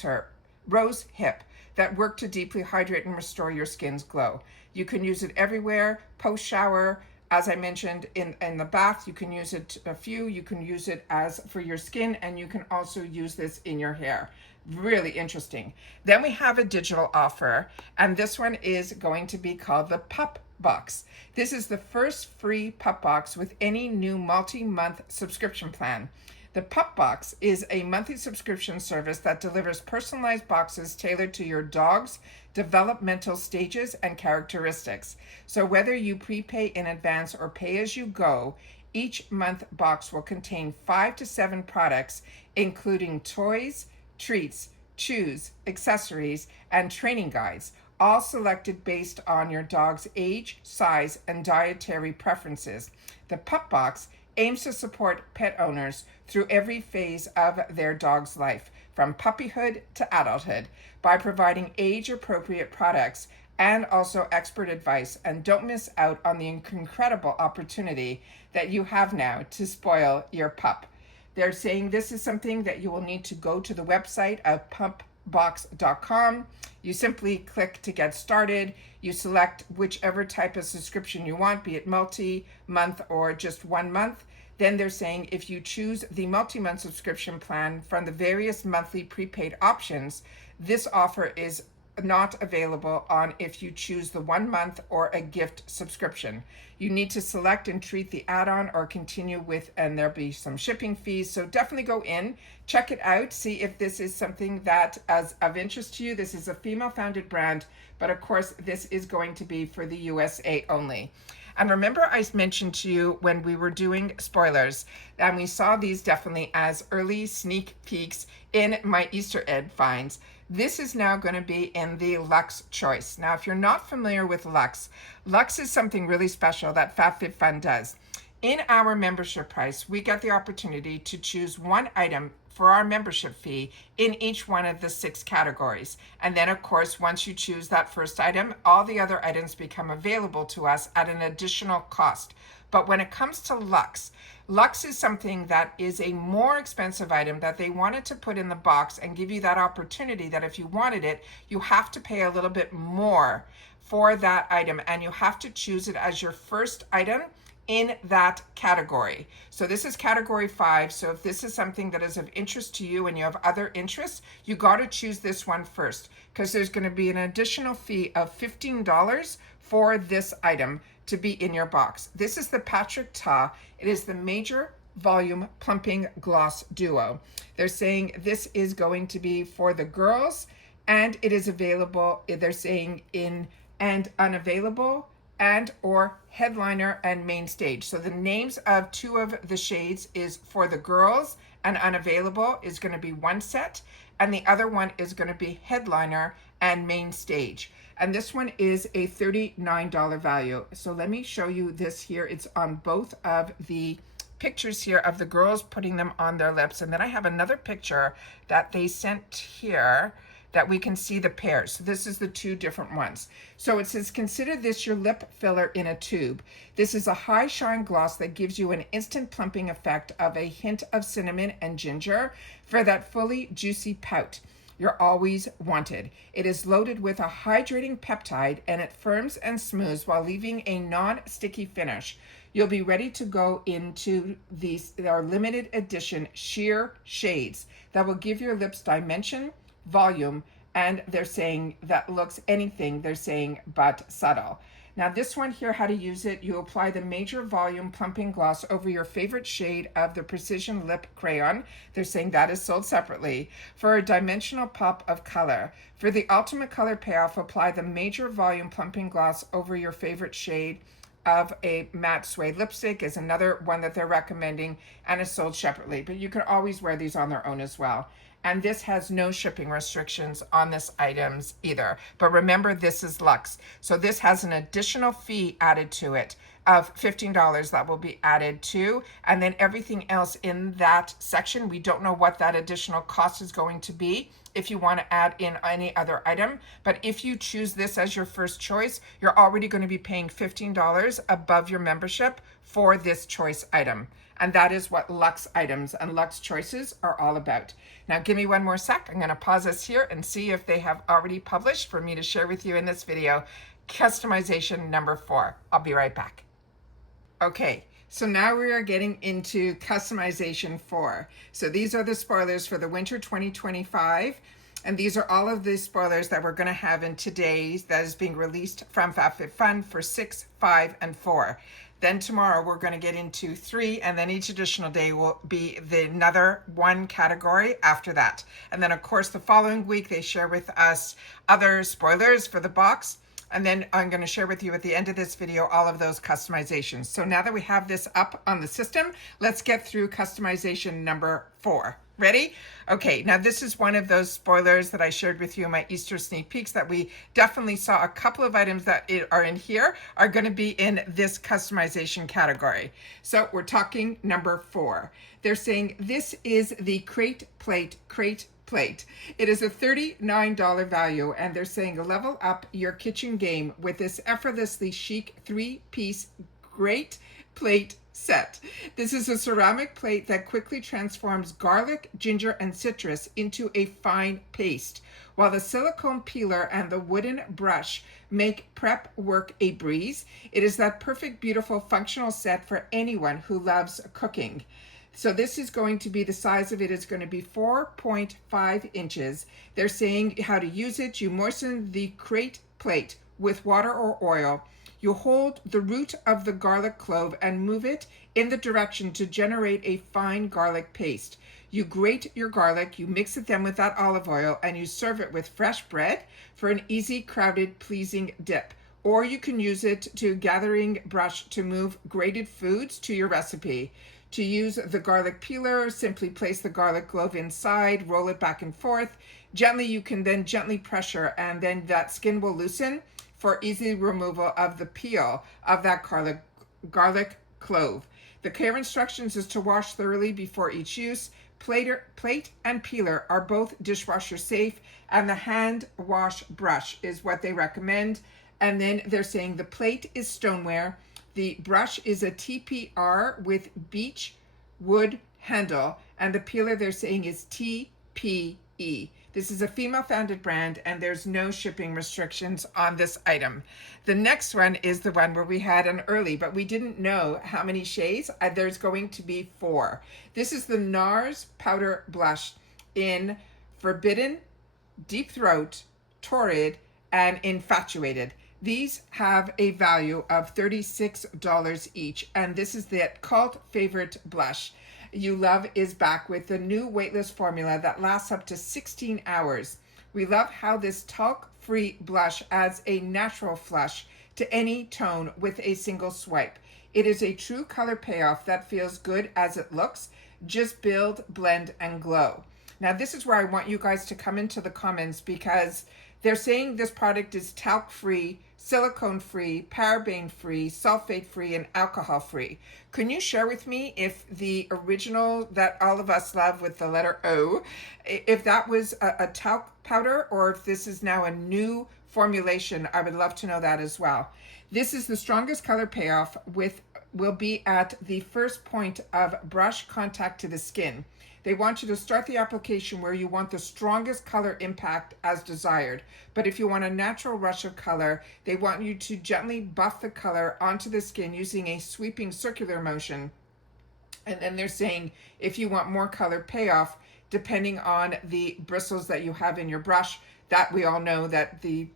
hip that work to deeply hydrate and restore your skin's glow. You can use it everywhere, post-shower. As I mentioned, in the bath, you can use it you can use it as for your skin, and you can also use this in your hair. Really interesting. Then we have a digital offer, and this one is going to be called the Pup Box. This is the first free Pup Box with any new multi-month subscription plan. The Pup Box is a monthly subscription service that delivers personalized boxes tailored to your dog's developmental stages and characteristics. So whether you prepay in advance or pay as you go, each month box will contain 5 to 7 products, including toys, treats, chews, accessories, and training guides, all selected based on your dog's age, size, and dietary preferences. The Pup Box aims to support pet owners through every phase of their dog's life, from puppyhood to adulthood, by providing age-appropriate products and also expert advice. And don't miss out on the incredible opportunity that you have now to spoil your pup. They're saying this is something that you will need to go to the website of pumpbox.com. You simply click to get started. You select whichever type of subscription you want, be it multi-month or just 1 month. Then they're saying if you choose the multi-month subscription plan from the various monthly prepaid options, this offer is not available on if you choose the 1 month or a gift subscription. You need to select and treat the add-on or continue with, and there'll be some shipping fees. So definitely go in, check it out, see if this is something that is of interest to you. This is a female-founded brand, but of course this is going to be for the USA only. And remember, I mentioned to you when we were doing spoilers, and we saw these definitely as early sneak peeks in my Easter egg finds. This is now going to be in the luxe choice. Now, if you're not familiar with luxe, luxe is something really special that FabFitFun does. In our membership price, we get the opportunity to choose one item for our membership fee in each one of the 6 categories. And then, of course, once you choose that first item, all the other items become available to us at an additional cost. But when it comes to luxe, luxe is something that is a more expensive item that they wanted to put in the box and give you that opportunity that if you wanted it, you have to pay a little bit more for that item, and you have to choose it as your first item in that category. So this is category 5. So if this is something that is of interest to you and you have other interests, you got to choose this one first, because there's going to be an additional fee of $15 for this item to be in your box. This is the Patrick Ta. It is the major volume plumping gloss duo. They're saying this is going to be for the girls, and it is available, they're saying, in and unavailable and or headliner and main stage. So the names of 2 of the shades is for the girls, and unavailable is going to be one set, and the other one is going to be headliner and main stage. And this one is a $39 value. So let me show you this here. It's on both of the pictures here of the girls putting them on their lips. And then I have another picture that they sent here that we can see the pairs. So this is the 2 different ones. So it says, consider this your lip filler in a tube. This is a high shine gloss that gives you an instant plumping effect of a hint of cinnamon and ginger for that fully juicy pout you're always wanted. It is loaded with a hydrating peptide, and it firms and smooths while leaving a non-sticky finish. You'll be ready to go into these, our limited edition sheer shades that will give your lips dimension, volume, and they're saying that looks anything, they're saying, but subtle. Now this one here, how to use it, you apply the major volume plumping gloss over your favorite shade of the Precision Lip Crayon. They're saying that is sold separately for a dimensional pop of color. For the ultimate color payoff, apply the major volume plumping gloss over your favorite shade of a matte suede lipstick is another one that they're recommending, and is sold separately, but you can always wear these on their own as well. And this has no shipping restrictions on this items either. But remember, this is luxe. So this has an additional fee added to it of $15 that will be added to. And then everything else in that section, we don't know what that additional cost is going to be if you want to add in any other item. But if you choose this as your first choice, you're already going to be paying $15 above your membership for this choice item. And that is what luxe items and luxe choices are all about. Now give me one more sec. I'm going to pause this here and see if they have already published for me to share with you in this video customization number 4. I'll be right back. Okay, so now we are getting into customization 4. So these are the spoilers for the winter 2025. And these are all of the spoilers that we're going to have in today's that is being released from FabFitFun for 6, 5, and 4. Then tomorrow we're going to get into 3, and then each additional day will be another 1 category after that. And then of course the following week they share with us other spoilers for the box. And then I'm going to share with you at the end of this video all of those customizations. So now that we have this up on the system, let's get through customization number 4. Ready? Okay, now this is one of those spoilers that I shared with you in my Easter sneak peeks that we definitely saw a couple of items that are in here are going to be in this customization category. So we're talking number 4. They're saying this is the Crate Plate Crate plate. It is a $39 value, and they're saying level up your kitchen game with this effortlessly chic 3-piece great plate set. This is a ceramic plate that quickly transforms garlic, ginger, and citrus into a fine paste, while the silicone peeler and the wooden brush make prep work a breeze. It is that perfect, beautiful, functional set for anyone who loves cooking. So this is going to be, the size of it is going to be 4.5 inches. They're saying how to use it. You moisten the crate plate with water or oil. You hold the root of the garlic clove and move it in the direction to generate a fine garlic paste. You grate your garlic, you mix it then with that olive oil, and you serve it with fresh bread for an easy, crowded, pleasing dip. Or you can use it to gathering brush to move grated foods to your recipe. To use the garlic peeler, simply place the garlic clove inside, roll it back and forth. Gently, you can then gently pressure, and then that skin will loosen for easy removal of the peel of that garlic clove. The care instructions is to wash thoroughly before each use. Plate and peeler are both dishwasher safe, and the hand wash brush is what they recommend. And then they're saying the plate is stoneware. The brush is a TPR with beech wood handle, and the peeler they're saying is TPE. This is a female-founded brand, and there's no shipping restrictions on this item. The next one is the one where we had an early, but we didn't know how many shades. There's going to be 4. This is the NARS Powder Blush in Forbidden, Deep Throat, Torrid, and Infatuated. These have a value of $36 each, and this is the cult favorite blush. You Love is back with the new weightless formula that lasts up to 16 hours. We love how this talc-free blush adds a natural flush to any tone with a single swipe. It is a true color payoff that feels good as it looks. Just build, blend, and glow. Now, this is where I want you guys to come into the comments, because they're saying this product is talc-free, silicone-free, paraben-free, sulfate-free, and alcohol-free. Can you share with me if the original that all of us love with the letter O, if that was a talc powder, or if this is now a new formulation? I would love to know that as well. This is the strongest color payoff will be at the first point of brush contact to the skin. They want you to start the application where you want the strongest color impact as desired. But if you want a natural rush of color, they want you to gently buff the color onto the skin using a sweeping circular motion. And then they're saying if you want more color payoff, depending on the bristles that you have in your brush, that we all know that the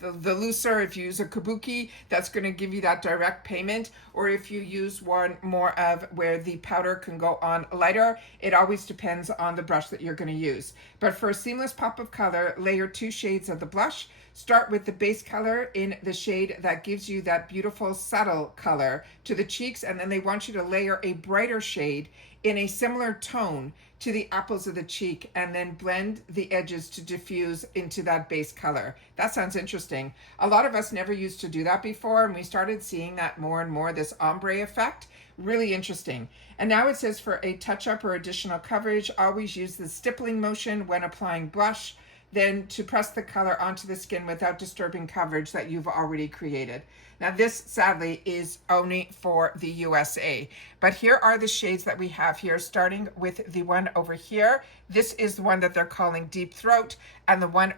looser, if you use a kabuki, that's going to give you that direct payment. Or if you use one more of where the powder can go on lighter, it always depends on the brush that you're going to use. But for a seamless pop of color, layer 2 shades of the blush. Start with the base color in the shade that gives you that beautiful subtle color to the cheeks, and then they want you to layer a brighter shade in a similar tone to the apples of the cheek, and then blend the edges to diffuse into that base color. That sounds interesting. A lot of us never used to do that before, and we started seeing that more and more, this ombre effect. Really interesting. And now it says for a touch-up or additional coverage, always use the stippling motion when applying blush, then to press the color onto the skin without disturbing coverage that you've already created. Now this sadly is only for the USA, but here are the shades that we have here, starting with the one over here. This is the one that they're calling Deep Throat, and the one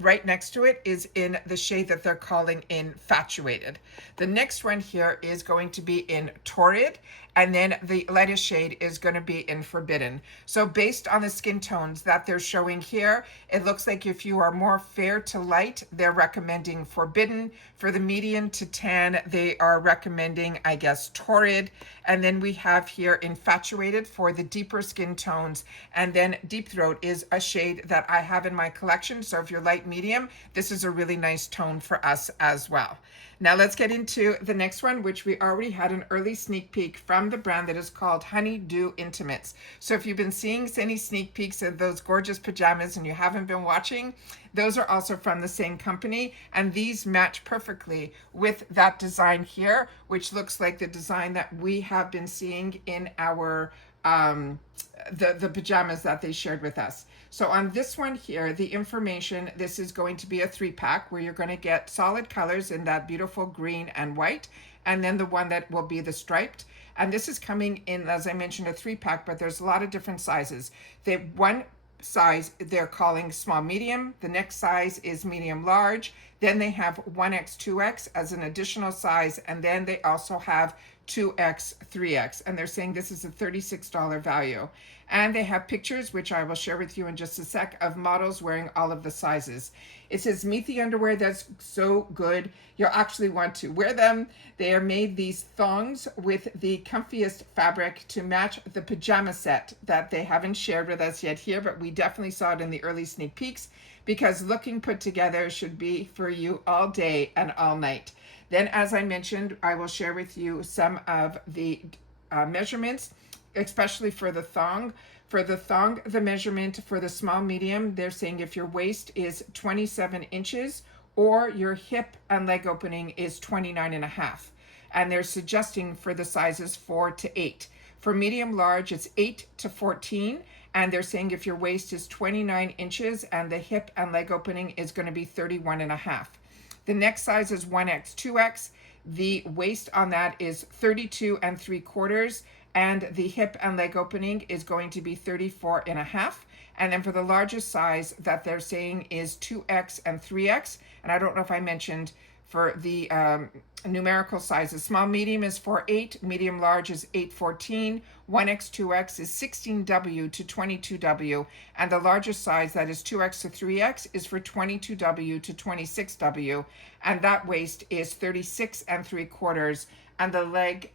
right next to it is in the shade that they're calling Infatuated. The next one here is going to be in Torrid, and then the lightest shade is going to be in Forbidden. So based on the skin tones that they're showing here, it looks like if you are more fair to light, they're recommending Forbidden. For the medium to tan, they are recommending, I guess, Torrid. And then we have here Infatuated for the deeper skin tones. And then Deep Throat is a shade that I have in my collection. So if you're light medium, this is a really nice tone for us as well. Now let's get into the next one, which we already had an early sneak peek from the brand that is called Honeydew Intimates. So if you've been seeing any sneak peeks of those gorgeous pajamas and you haven't been watching, those are also from the same company, and these match perfectly with that design here, which looks like the design that we have been seeing in our the pajamas that they shared with us. So on this one here, the information, this is going to be a 3-pack where you're going to get solid colors in that beautiful green and white, and then the one that will be the striped. And this is coming in, as I mentioned, a 3-pack, but there's a lot of different sizes. The one size they're calling small medium, the next size is medium large, then they have 1X 2X as an additional size, and then they also have 2X 3X, and they're saying this is a $36 value. And they have pictures, which I will share with you in just a sec, of models wearing all of the sizes. It says, meet the underwear that's so good you'll actually want to wear them. They are made these thongs with the comfiest fabric to match the pajama set that they haven't shared with us yet here, but we definitely saw it in the early sneak peeks, because looking put together should be for you all day and all night. Then, as I mentioned, I will share with you some of the measurements, especially for the thong. For the thong, the measurement for the small medium, they're saying if your waist is 27 inches or your hip and leg opening is 29.5. And they're suggesting for the sizes 4 to 8. For medium large, it's 8 to 14. And they're saying if your waist is 29 inches and the hip and leg opening is going to be 31.5. The next size is 1X 2X. The waist on that is 32 3/4, and the hip and leg opening is going to be 34.5. And then for the largest size that they're saying is 2X and 3X. And I don't know if I mentioned for the numerical sizes. Small medium is 4'8", medium large is 8'14", 1X 2X is 16W to 22W, and the largest size, that is 2X to 3X, is for 22W to 26W, and that waist is 36 3/4, and the leg,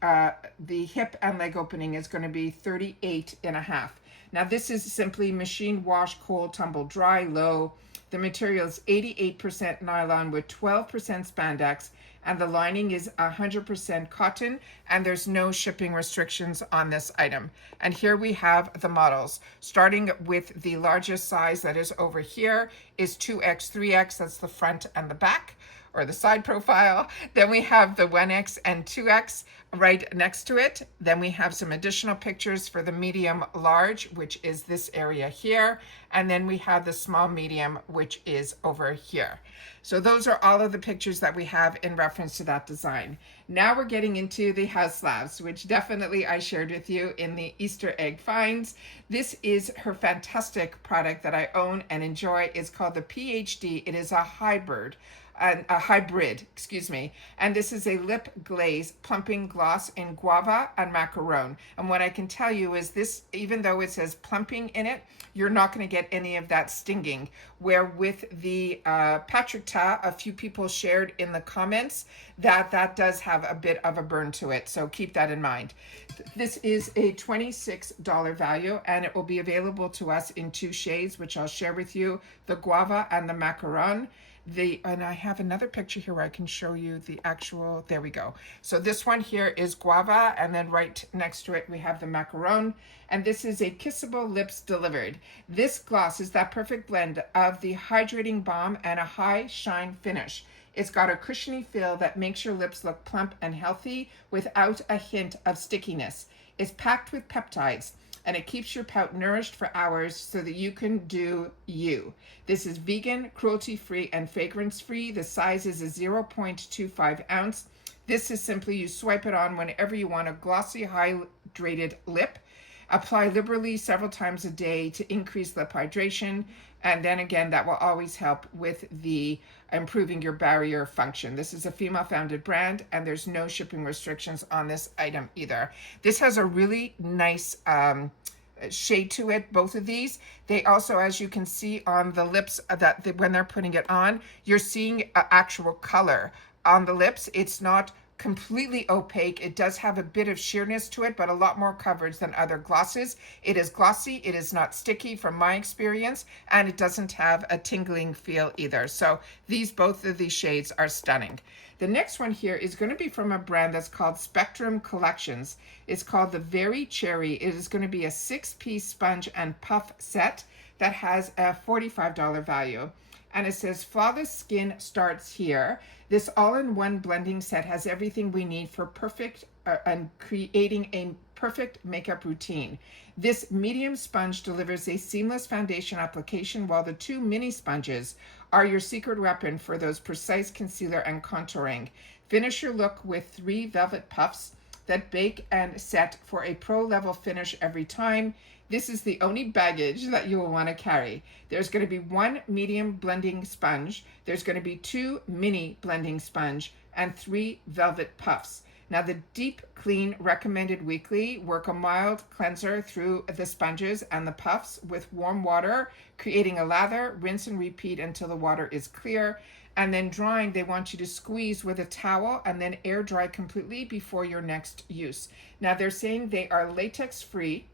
the hip and leg opening is going to be 38.5. Now this is simply machine wash, cold, tumble dry, low. The material is 88% nylon with 12% spandex, and the lining is 100% cotton, and there's no shipping restrictions on this item. And here we have the models, starting with the largest size that is over here is 2X 3X, that's the front and the back, or the side profile. Then we have the 1X and 2X right next to it. Then we have some additional pictures for the medium large, which is this area here. And then we have the small medium, which is over here. So those are all of the pictures that we have in reference to that design. Now we're getting into the house slabs, which definitely I shared with you in the Easter egg finds. This is her fantastic product that I own and enjoy. It's called the PhD. It is a hybrid, excuse me. And this is a lip glaze plumping gloss in guava and macaron. And what I can tell you is this, even though it says plumping in it, you're not going to get any of that stinging. Where with the Patrick Ta, a few people shared in the comments that that does have a bit of a burn to it. So keep that in mind. This is a $26 value, and it will be available to us in 2 shades, which I'll share with you, the guava and the macaron. And I have another picture here where I can show you the actual, there we go. So this one here is guava, and then right next to it we have the macaron, and this is a Kissable Lips Delivered. This gloss is that perfect blend of the hydrating balm and a high shine finish. It's got a cushiony feel that makes your lips look plump and healthy without a hint of stickiness. It's packed with peptides, and it keeps your pout nourished for hours so that you can do you. This is vegan, cruelty-free, and fragrance-free. The size is a 0.25 ounce. This is simply, you swipe it on whenever you want a glossy, hydrated lip. Apply liberally several times a day to increase lip hydration. And then again, that will always help with the improving your barrier function. This is a female-founded brand, and there's no shipping restrictions on this item either. This has a really nice shade to it, both of these. They also, as you can see on the lips, when they're putting it on, you're seeing actual color on the lips. It's not completely opaque. It does have a bit of sheerness to it, but a lot more coverage than other glosses. It is glossy, it is not sticky from my experience, and it doesn't have a tingling feel either. So both of these shades are stunning. The next one here is going to be from a brand that's called Spectrum Collections. It's called the Very Cherry. It is going to be a 6-piece sponge and puff set that has a $45 value. and it says flawless skin starts here. This all-in-one blending set has everything we need for perfect and creating a perfect makeup routine. This medium sponge delivers a seamless foundation application, while the two mini sponges are your secret weapon for those precise concealer and contouring. Finish your look with 3 velvet puffs that bake and set for a pro level finish every time. This is the only baggage that you will want to carry. There's going to be 1 medium blending sponge, there's going to be 2 mini blending sponge, and 3 velvet puffs. Now the deep clean recommended weekly, work a mild cleanser through the sponges and the puffs with warm water, creating a lather, rinse and repeat until the water is clear. And then drying, they want you to squeeze with a towel and then air dry completely before your next use. Now they're saying they are latex free.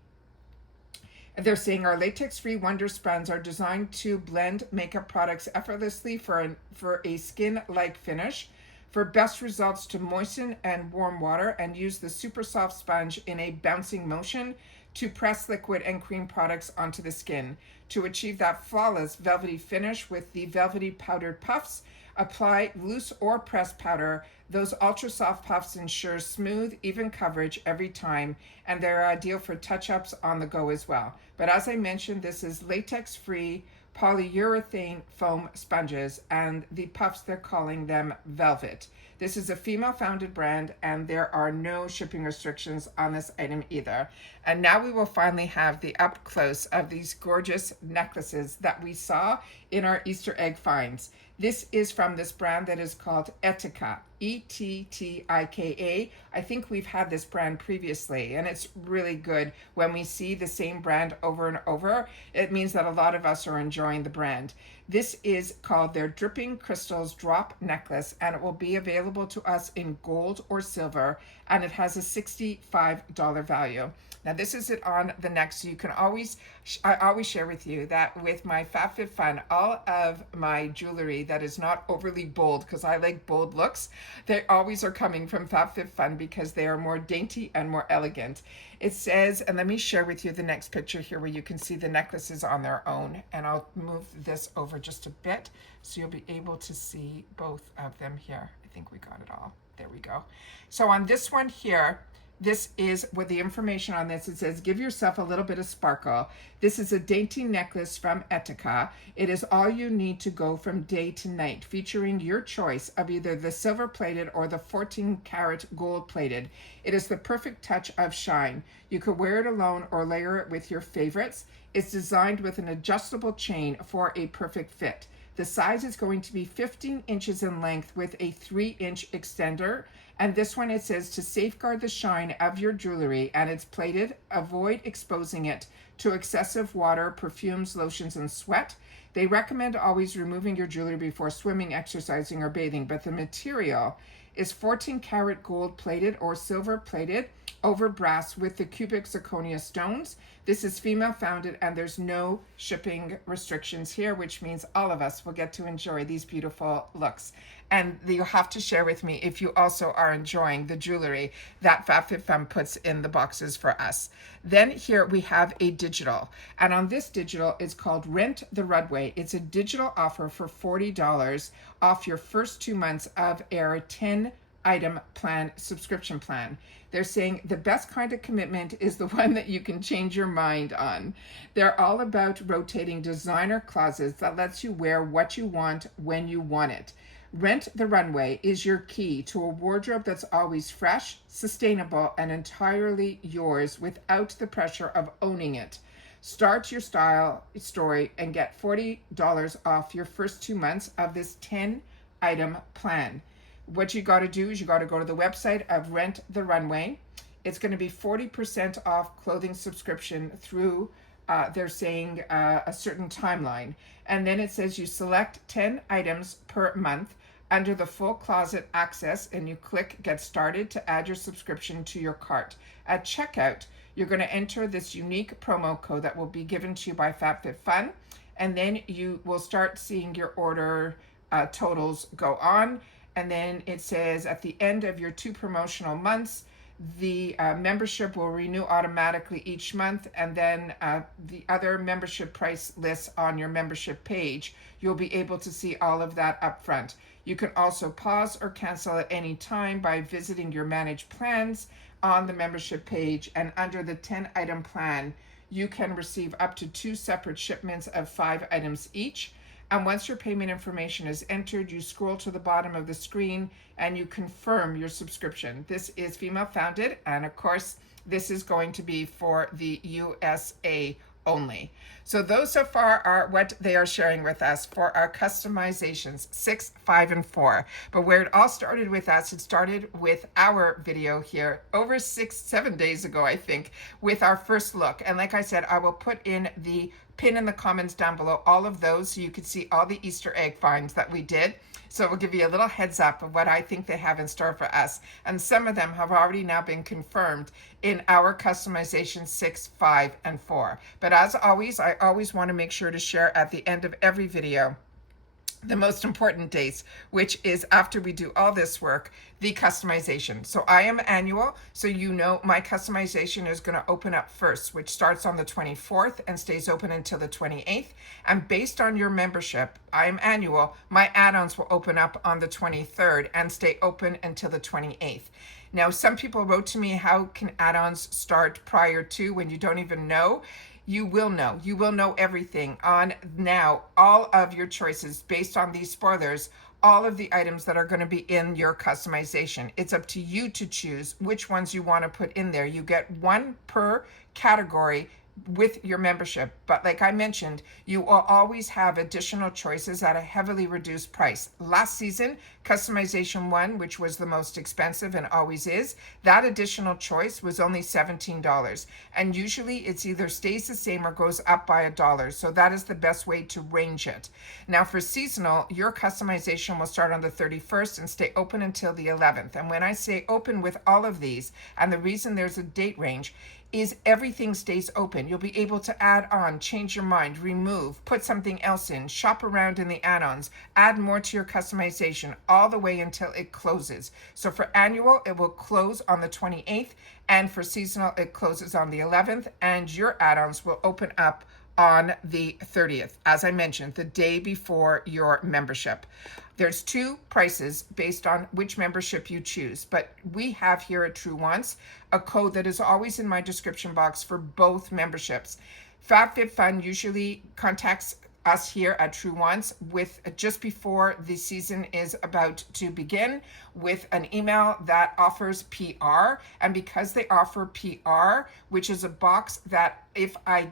They're saying our latex-free Wonder Sponges are designed to blend makeup products effortlessly for a skin-like finish. For best results, to moisten and warm water and use the super soft sponge in a bouncing motion to press liquid and cream products onto the skin. To achieve that flawless velvety finish with the velvety powdered puffs, apply loose or pressed powder. Those ultra soft puffs ensure smooth, even coverage every time, and they're ideal for touch-ups on the go as well. But as I mentioned, this is latex-free polyurethane foam sponges, and the puffs, they're calling them velvet. This is a female-founded brand, and there are no shipping restrictions on this item either. And now we will finally have the up close of these gorgeous necklaces that we saw in our Easter egg finds. This is from this brand that is called Ettika, Ettika. I think we've had this brand previously, and it's really good. When we see the same brand over and over, it means that a lot of us are enjoying the brand. This is called their Dripping Crystals Drop Necklace, and it will be available to us in gold or silver, and it has a $65 value. Now this is it on the neck, so you can always, I always share with you that with my FabFitFun, all of my jewelry that is not overly bold, because I like bold looks, they always are coming from FabFitFun because they are more dainty and more elegant. It says, and let me share with you the next picture here where you can see the necklaces on their own, and I'll move this over just a bit so you'll be able to see both of them here. I think we got it all. There we go. So on this one here, this is with the information on this. It says, give yourself a little bit of sparkle. This is a dainty necklace from Ettika. It is all you need to go from day to night, featuring your choice of either the silver plated or the 14 karat gold plated. It is the perfect touch of shine. You could wear it alone or layer it with your favorites. It's designed with an adjustable chain for a perfect fit. The size is going to be 15 inches in length with a 3-inch extender. And this one, it says, to safeguard the shine of your jewelry, and it's plated, avoid exposing it to excessive water, perfumes, lotions, and sweat. They recommend always removing your jewelry before swimming, exercising, or bathing, but the material is 14 karat gold plated or silver plated over brass with the cubic zirconia stones. This is female founded, and there's no shipping restrictions here, which means all of us will get to enjoy these beautiful looks. And you'll have to share with me if you also are enjoying the jewelry that FabFitFun puts in the boxes for us. Then here we have a digital, and on this digital is called Rent the Runway. It's a digital offer for $40 off your first 2 months of our 10-item plan subscription plan. They're saying the best kind of commitment is the one that you can change your mind on. They're all about rotating designer closets that lets you wear what you want when you want it. Rent the Runway is your key to a wardrobe that's always fresh, sustainable, and entirely yours without the pressure of owning it. Start your style story and get $40 off your first 2 months of this 10-item plan. What you got to do is you got to go to the website of Rent the Runway. It's going to be 40% off clothing subscription through, they're saying, a certain timeline. And then it says you select 10 items per month under the full closet access, and you click Get Started to add your subscription to your cart. At checkout, you're going to enter this unique promo code that will be given to you by FabFitFun, and then you will start seeing your order totals go on. And then it says at the end of your 2 promotional months, The membership will renew automatically each month, and then the other membership price lists on your membership page, you'll be able to see all of that up front. You can also pause or cancel at any time by visiting your managed plans on the membership page, and under the 10-item plan, you can receive up to 2 separate shipments of 5 items each. And once your payment information is entered, you scroll to the bottom of the screen and you confirm your subscription. This is female founded, and of course, this is going to be for the USA only. So those so far are what they are sharing with us for our customizations 6, 5, and 4. But where it all started with us, it started with our video here over 6-7 days ago, I think, with our first look. And like I said, I will put in the pin in the comments down below all of those so you can see all the Easter egg finds that we did. So we'll give you a little heads up of what I think they have in store for us. And some of them have already now been confirmed in our customization 6, 5, and 4. But as always, I always want to make sure to share at the end of every video the most important dates, which is after we do all this work, the customization. So I am annual, so you know my customization is going to open up first, which starts on the 24th and stays open until the 28th. And based on your membership, I am annual, my add-ons will open up on the 23rd and stay open until the 28th. Now, some people wrote to me, how can add-ons start prior to when you don't even know? You will know. You will know everything on now, all of your choices based on these spoilers, all of the items that are going to be in your customization. It's up to you to choose which ones you want to put in there. You get 1 per category with your membership, but like I mentioned, you will always have additional choices at a heavily reduced price. Last season, customization 1, which was the most expensive and always is, that additional choice was only $17, and usually it's either stays the same or goes up by $1, so that is the best way to range it. Now for seasonal, your customization will start on the 31st and stay open until the 11th, and when I say open with all of these, and the reason there's a date range is everything stays open. You'll be able to add on, change your mind, remove, put something else in, shop around in the add-ons, add more to your customization all the way until it closes. So for annual, it will close on the 28th, and for seasonal, it closes on the 11th, and your add-ons will open up on the 30th, as I mentioned, the day before your membership. There's 2 prices based on which membership you choose, but we have here at Truewants a code that is always in my description box for both memberships. FabFitFun usually contacts us here at Truewants with just before the season is about to begin with an email that offers PR, and because they offer PR, which is a box that if I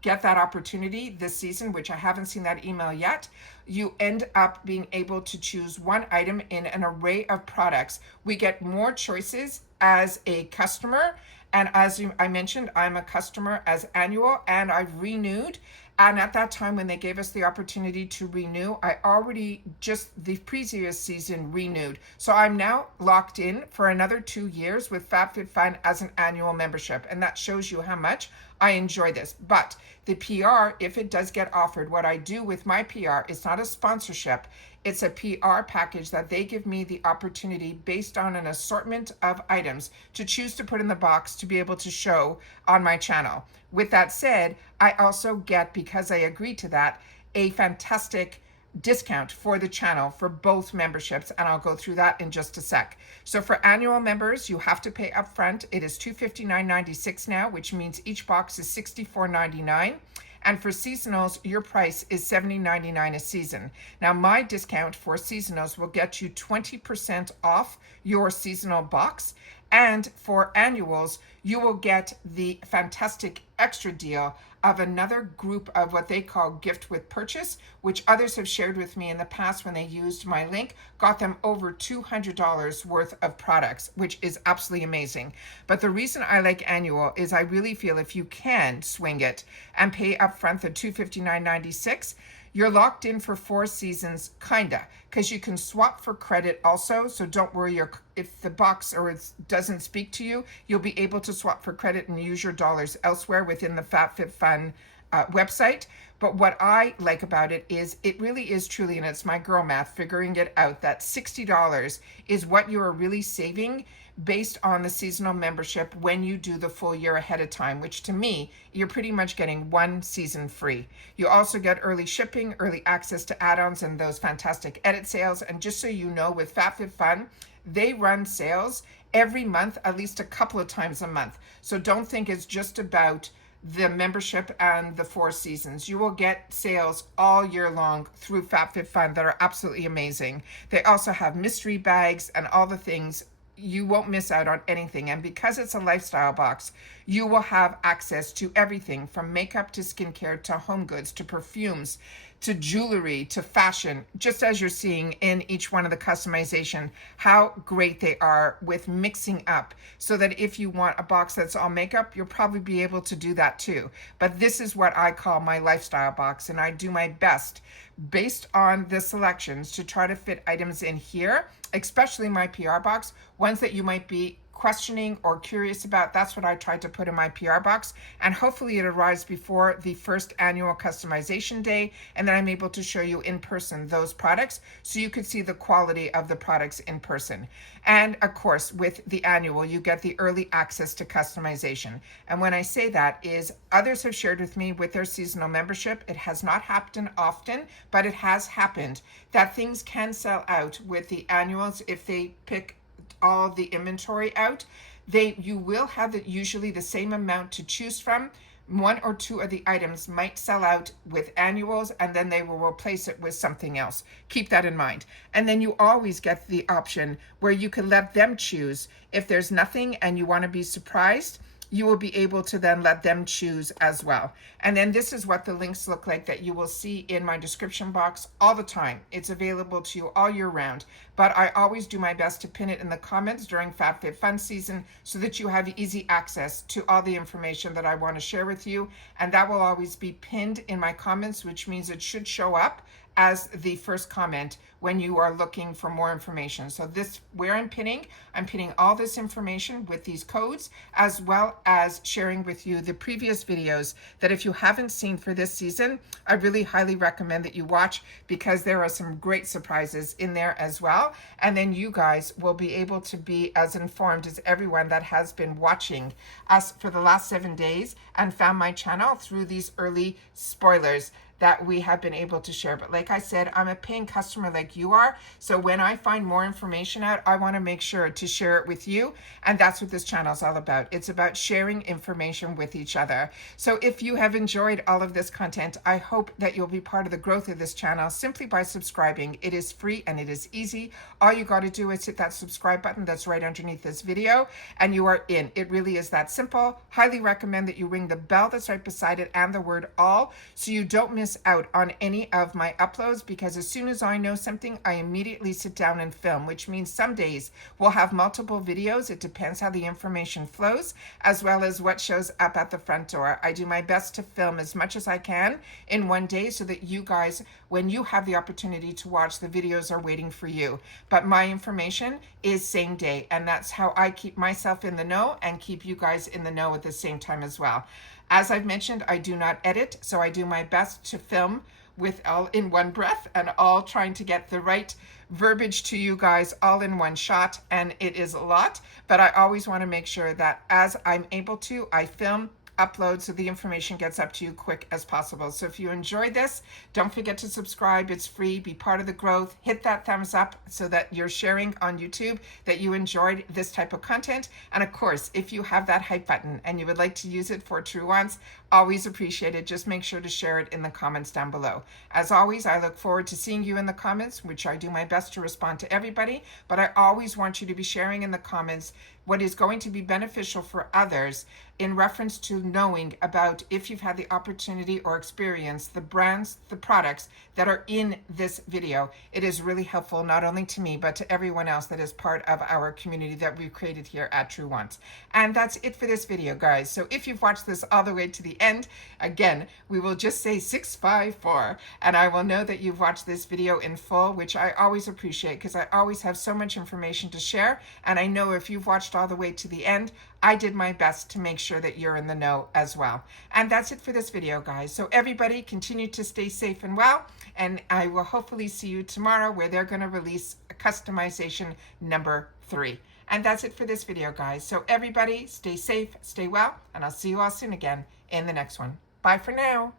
get that opportunity this season, which I haven't seen that email yet, you end up being able to choose 1 item in an array of products. We get more choices as a customer, and as I mentioned, I'm a customer as annual, and I've renewed. And at that time, when they gave us the opportunity to renew, I already just the previous season renewed. So I'm now locked in for another 2 years with FabFitFun as an annual membership. And that shows you how much I enjoy this. But the PR, if it does get offered, what I do with my PR, it's not a sponsorship. It's a PR package that they give me the opportunity based on an assortment of items to choose to put in the box to be able to show on my channel. With that said, I also get, because I agreed to that, a fantastic discount for the channel for both memberships, and I'll go through that in just a sec. So for annual members, you have to pay upfront. It is $259.96 now, which means each box is $64.99. And for seasonals, your price is $70.99 a season. Now, my discount for seasonals will get you 20% off your seasonal box. And for annuals, you will get the fantastic extra deal of another group of what they call gift with purchase, which others have shared with me in the past when they used my link, got them over $200 worth of products, which is absolutely amazing. But the reason I like annual is I really feel if you can swing it and pay upfront the $259.96, you're locked in for 4 seasons, kinda, because you can swap for credit also. So don't worry, if the box or it doesn't speak to you, you'll be able to swap for credit and use your dollars elsewhere within the FabFitFun website. But what I like about it is it really is truly, and it's my girl math figuring it out, that $60 is what you are really saving based on the seasonal membership when you do the full year ahead of time, which to me, you're pretty much getting one season free. You also get early shipping, early access to add-ons, and those fantastic edit sales. And just so you know, with FabFitFun, they run sales every month, at least a couple of times a month. So don't think it's just about the membership and the 4 seasons. You will get sales all year long through FabFitFun that are absolutely amazing. They also have mystery bags and all the things. You won't miss out on anything. And because it's a lifestyle box, you will have access to everything from makeup to skincare to home goods to perfumes to jewelry to fashion, just as you're seeing in each one of the customization, how great they are with mixing up, so that if you want a box that's all makeup, you'll probably be able to do that too. But this is what I call my lifestyle box, and I do my best based on the selections to try to fit items in here, especially my PR box, ones that you might be questioning or curious about. That's what I tried to put in my PR box, and hopefully it arrives before the first annual customization day, and then I'm able to show you in person those products so you could see the quality of the products in person. And of course, with the annual, you get the early access to customization. And when I say that is, others have shared with me with their seasonal membership, it has not happened often, but it has happened that things can sell out with the annuals if they pick all the inventory out. You will have usually the same amount to choose from. 1 or 2 of the items might sell out with annuals, and then they will replace it with something else. Keep that in mind. And then you always get the option where you can let them choose. If there's nothing and you want to be surprised, you will be able to then let them choose as well. And then this is what the links look like that you will see in my description box all the time. It's available to you all year round, but I always do my best to pin it in the comments during FabFitFun season so that you have easy access to all the information that I want to share with you. And that will always be pinned in my comments, which means it should show up as the first comment when you are looking for more information. So this, where I'm pinning all this information with these codes, as well as sharing with you the previous videos that if you haven't seen for this season, I really highly recommend that you watch, because there are some great surprises in there as well. And then you guys will be able to be as informed as everyone that has been watching us for the last 7 days and found my channel through these early spoilers that we have been able to share. But like I said, I'm a paying customer like you are. So when I find more information out, I want to make sure to share it with you. And that's what this channel is all about. It's about sharing information with each other. So if you have enjoyed all of this content, I hope that you'll be part of the growth of this channel simply by subscribing. It is free and it is easy. All you got to do is hit that subscribe button that's right underneath this video, and you are in. It really is that simple. Highly recommend that you ring the bell that's right beside it and the word all, so you don't miss out on any of my uploads, because as soon as I know something, I immediately sit down and film, which means some days we'll have multiple videos. It depends how the information flows, as well as what shows up at the front door. I do my best to film as much as I can in one day so that you guys, when you have the opportunity to watch, the videos are waiting for you. But my information is same day, and that's how I keep myself in the know and keep you guys in the know at the same time as well. As I've mentioned, I do not edit, so I do my best to film with all in one breath and all trying to get the right verbiage to you guys all in one shot, and it is a lot, but I always want to make sure that as I'm able to, I film, upload, so the information gets up to you quick as possible. So if you enjoyed this, don't forget to subscribe. It's free. Be part of the growth. Hit that thumbs up so that you're sharing on YouTube that you enjoyed this type of content. And of course, if you have that hype button and you would like to use it for Truewants, always appreciate it. Just make sure to share it in the comments down below. As always, I look forward to seeing you in the comments, which I do my best to respond to everybody, but I always want you to be sharing in the comments what is going to be beneficial for others in reference to knowing about, if you've had the opportunity or experience, the brands, the products that are in this video. It is really helpful not only to me, but to everyone else that is part of our community that we've created here at Truewants. And that's it for this video, guys. So if you've watched this all the way to the end, again, we will just say 654, and I will know that you've watched this video in full, which I always appreciate, because I always have so much information to share. And I know if you've watched all the way to the end, I did my best to make sure that you're in the know below as well. And that's it for this video, guys. So everybody continue to stay safe and well, and I will hopefully see you tomorrow where they're going to release customization number 3. And that's it for this video, guys. So everybody stay safe, stay well, and I'll see you all soon again in the next one. Bye for now.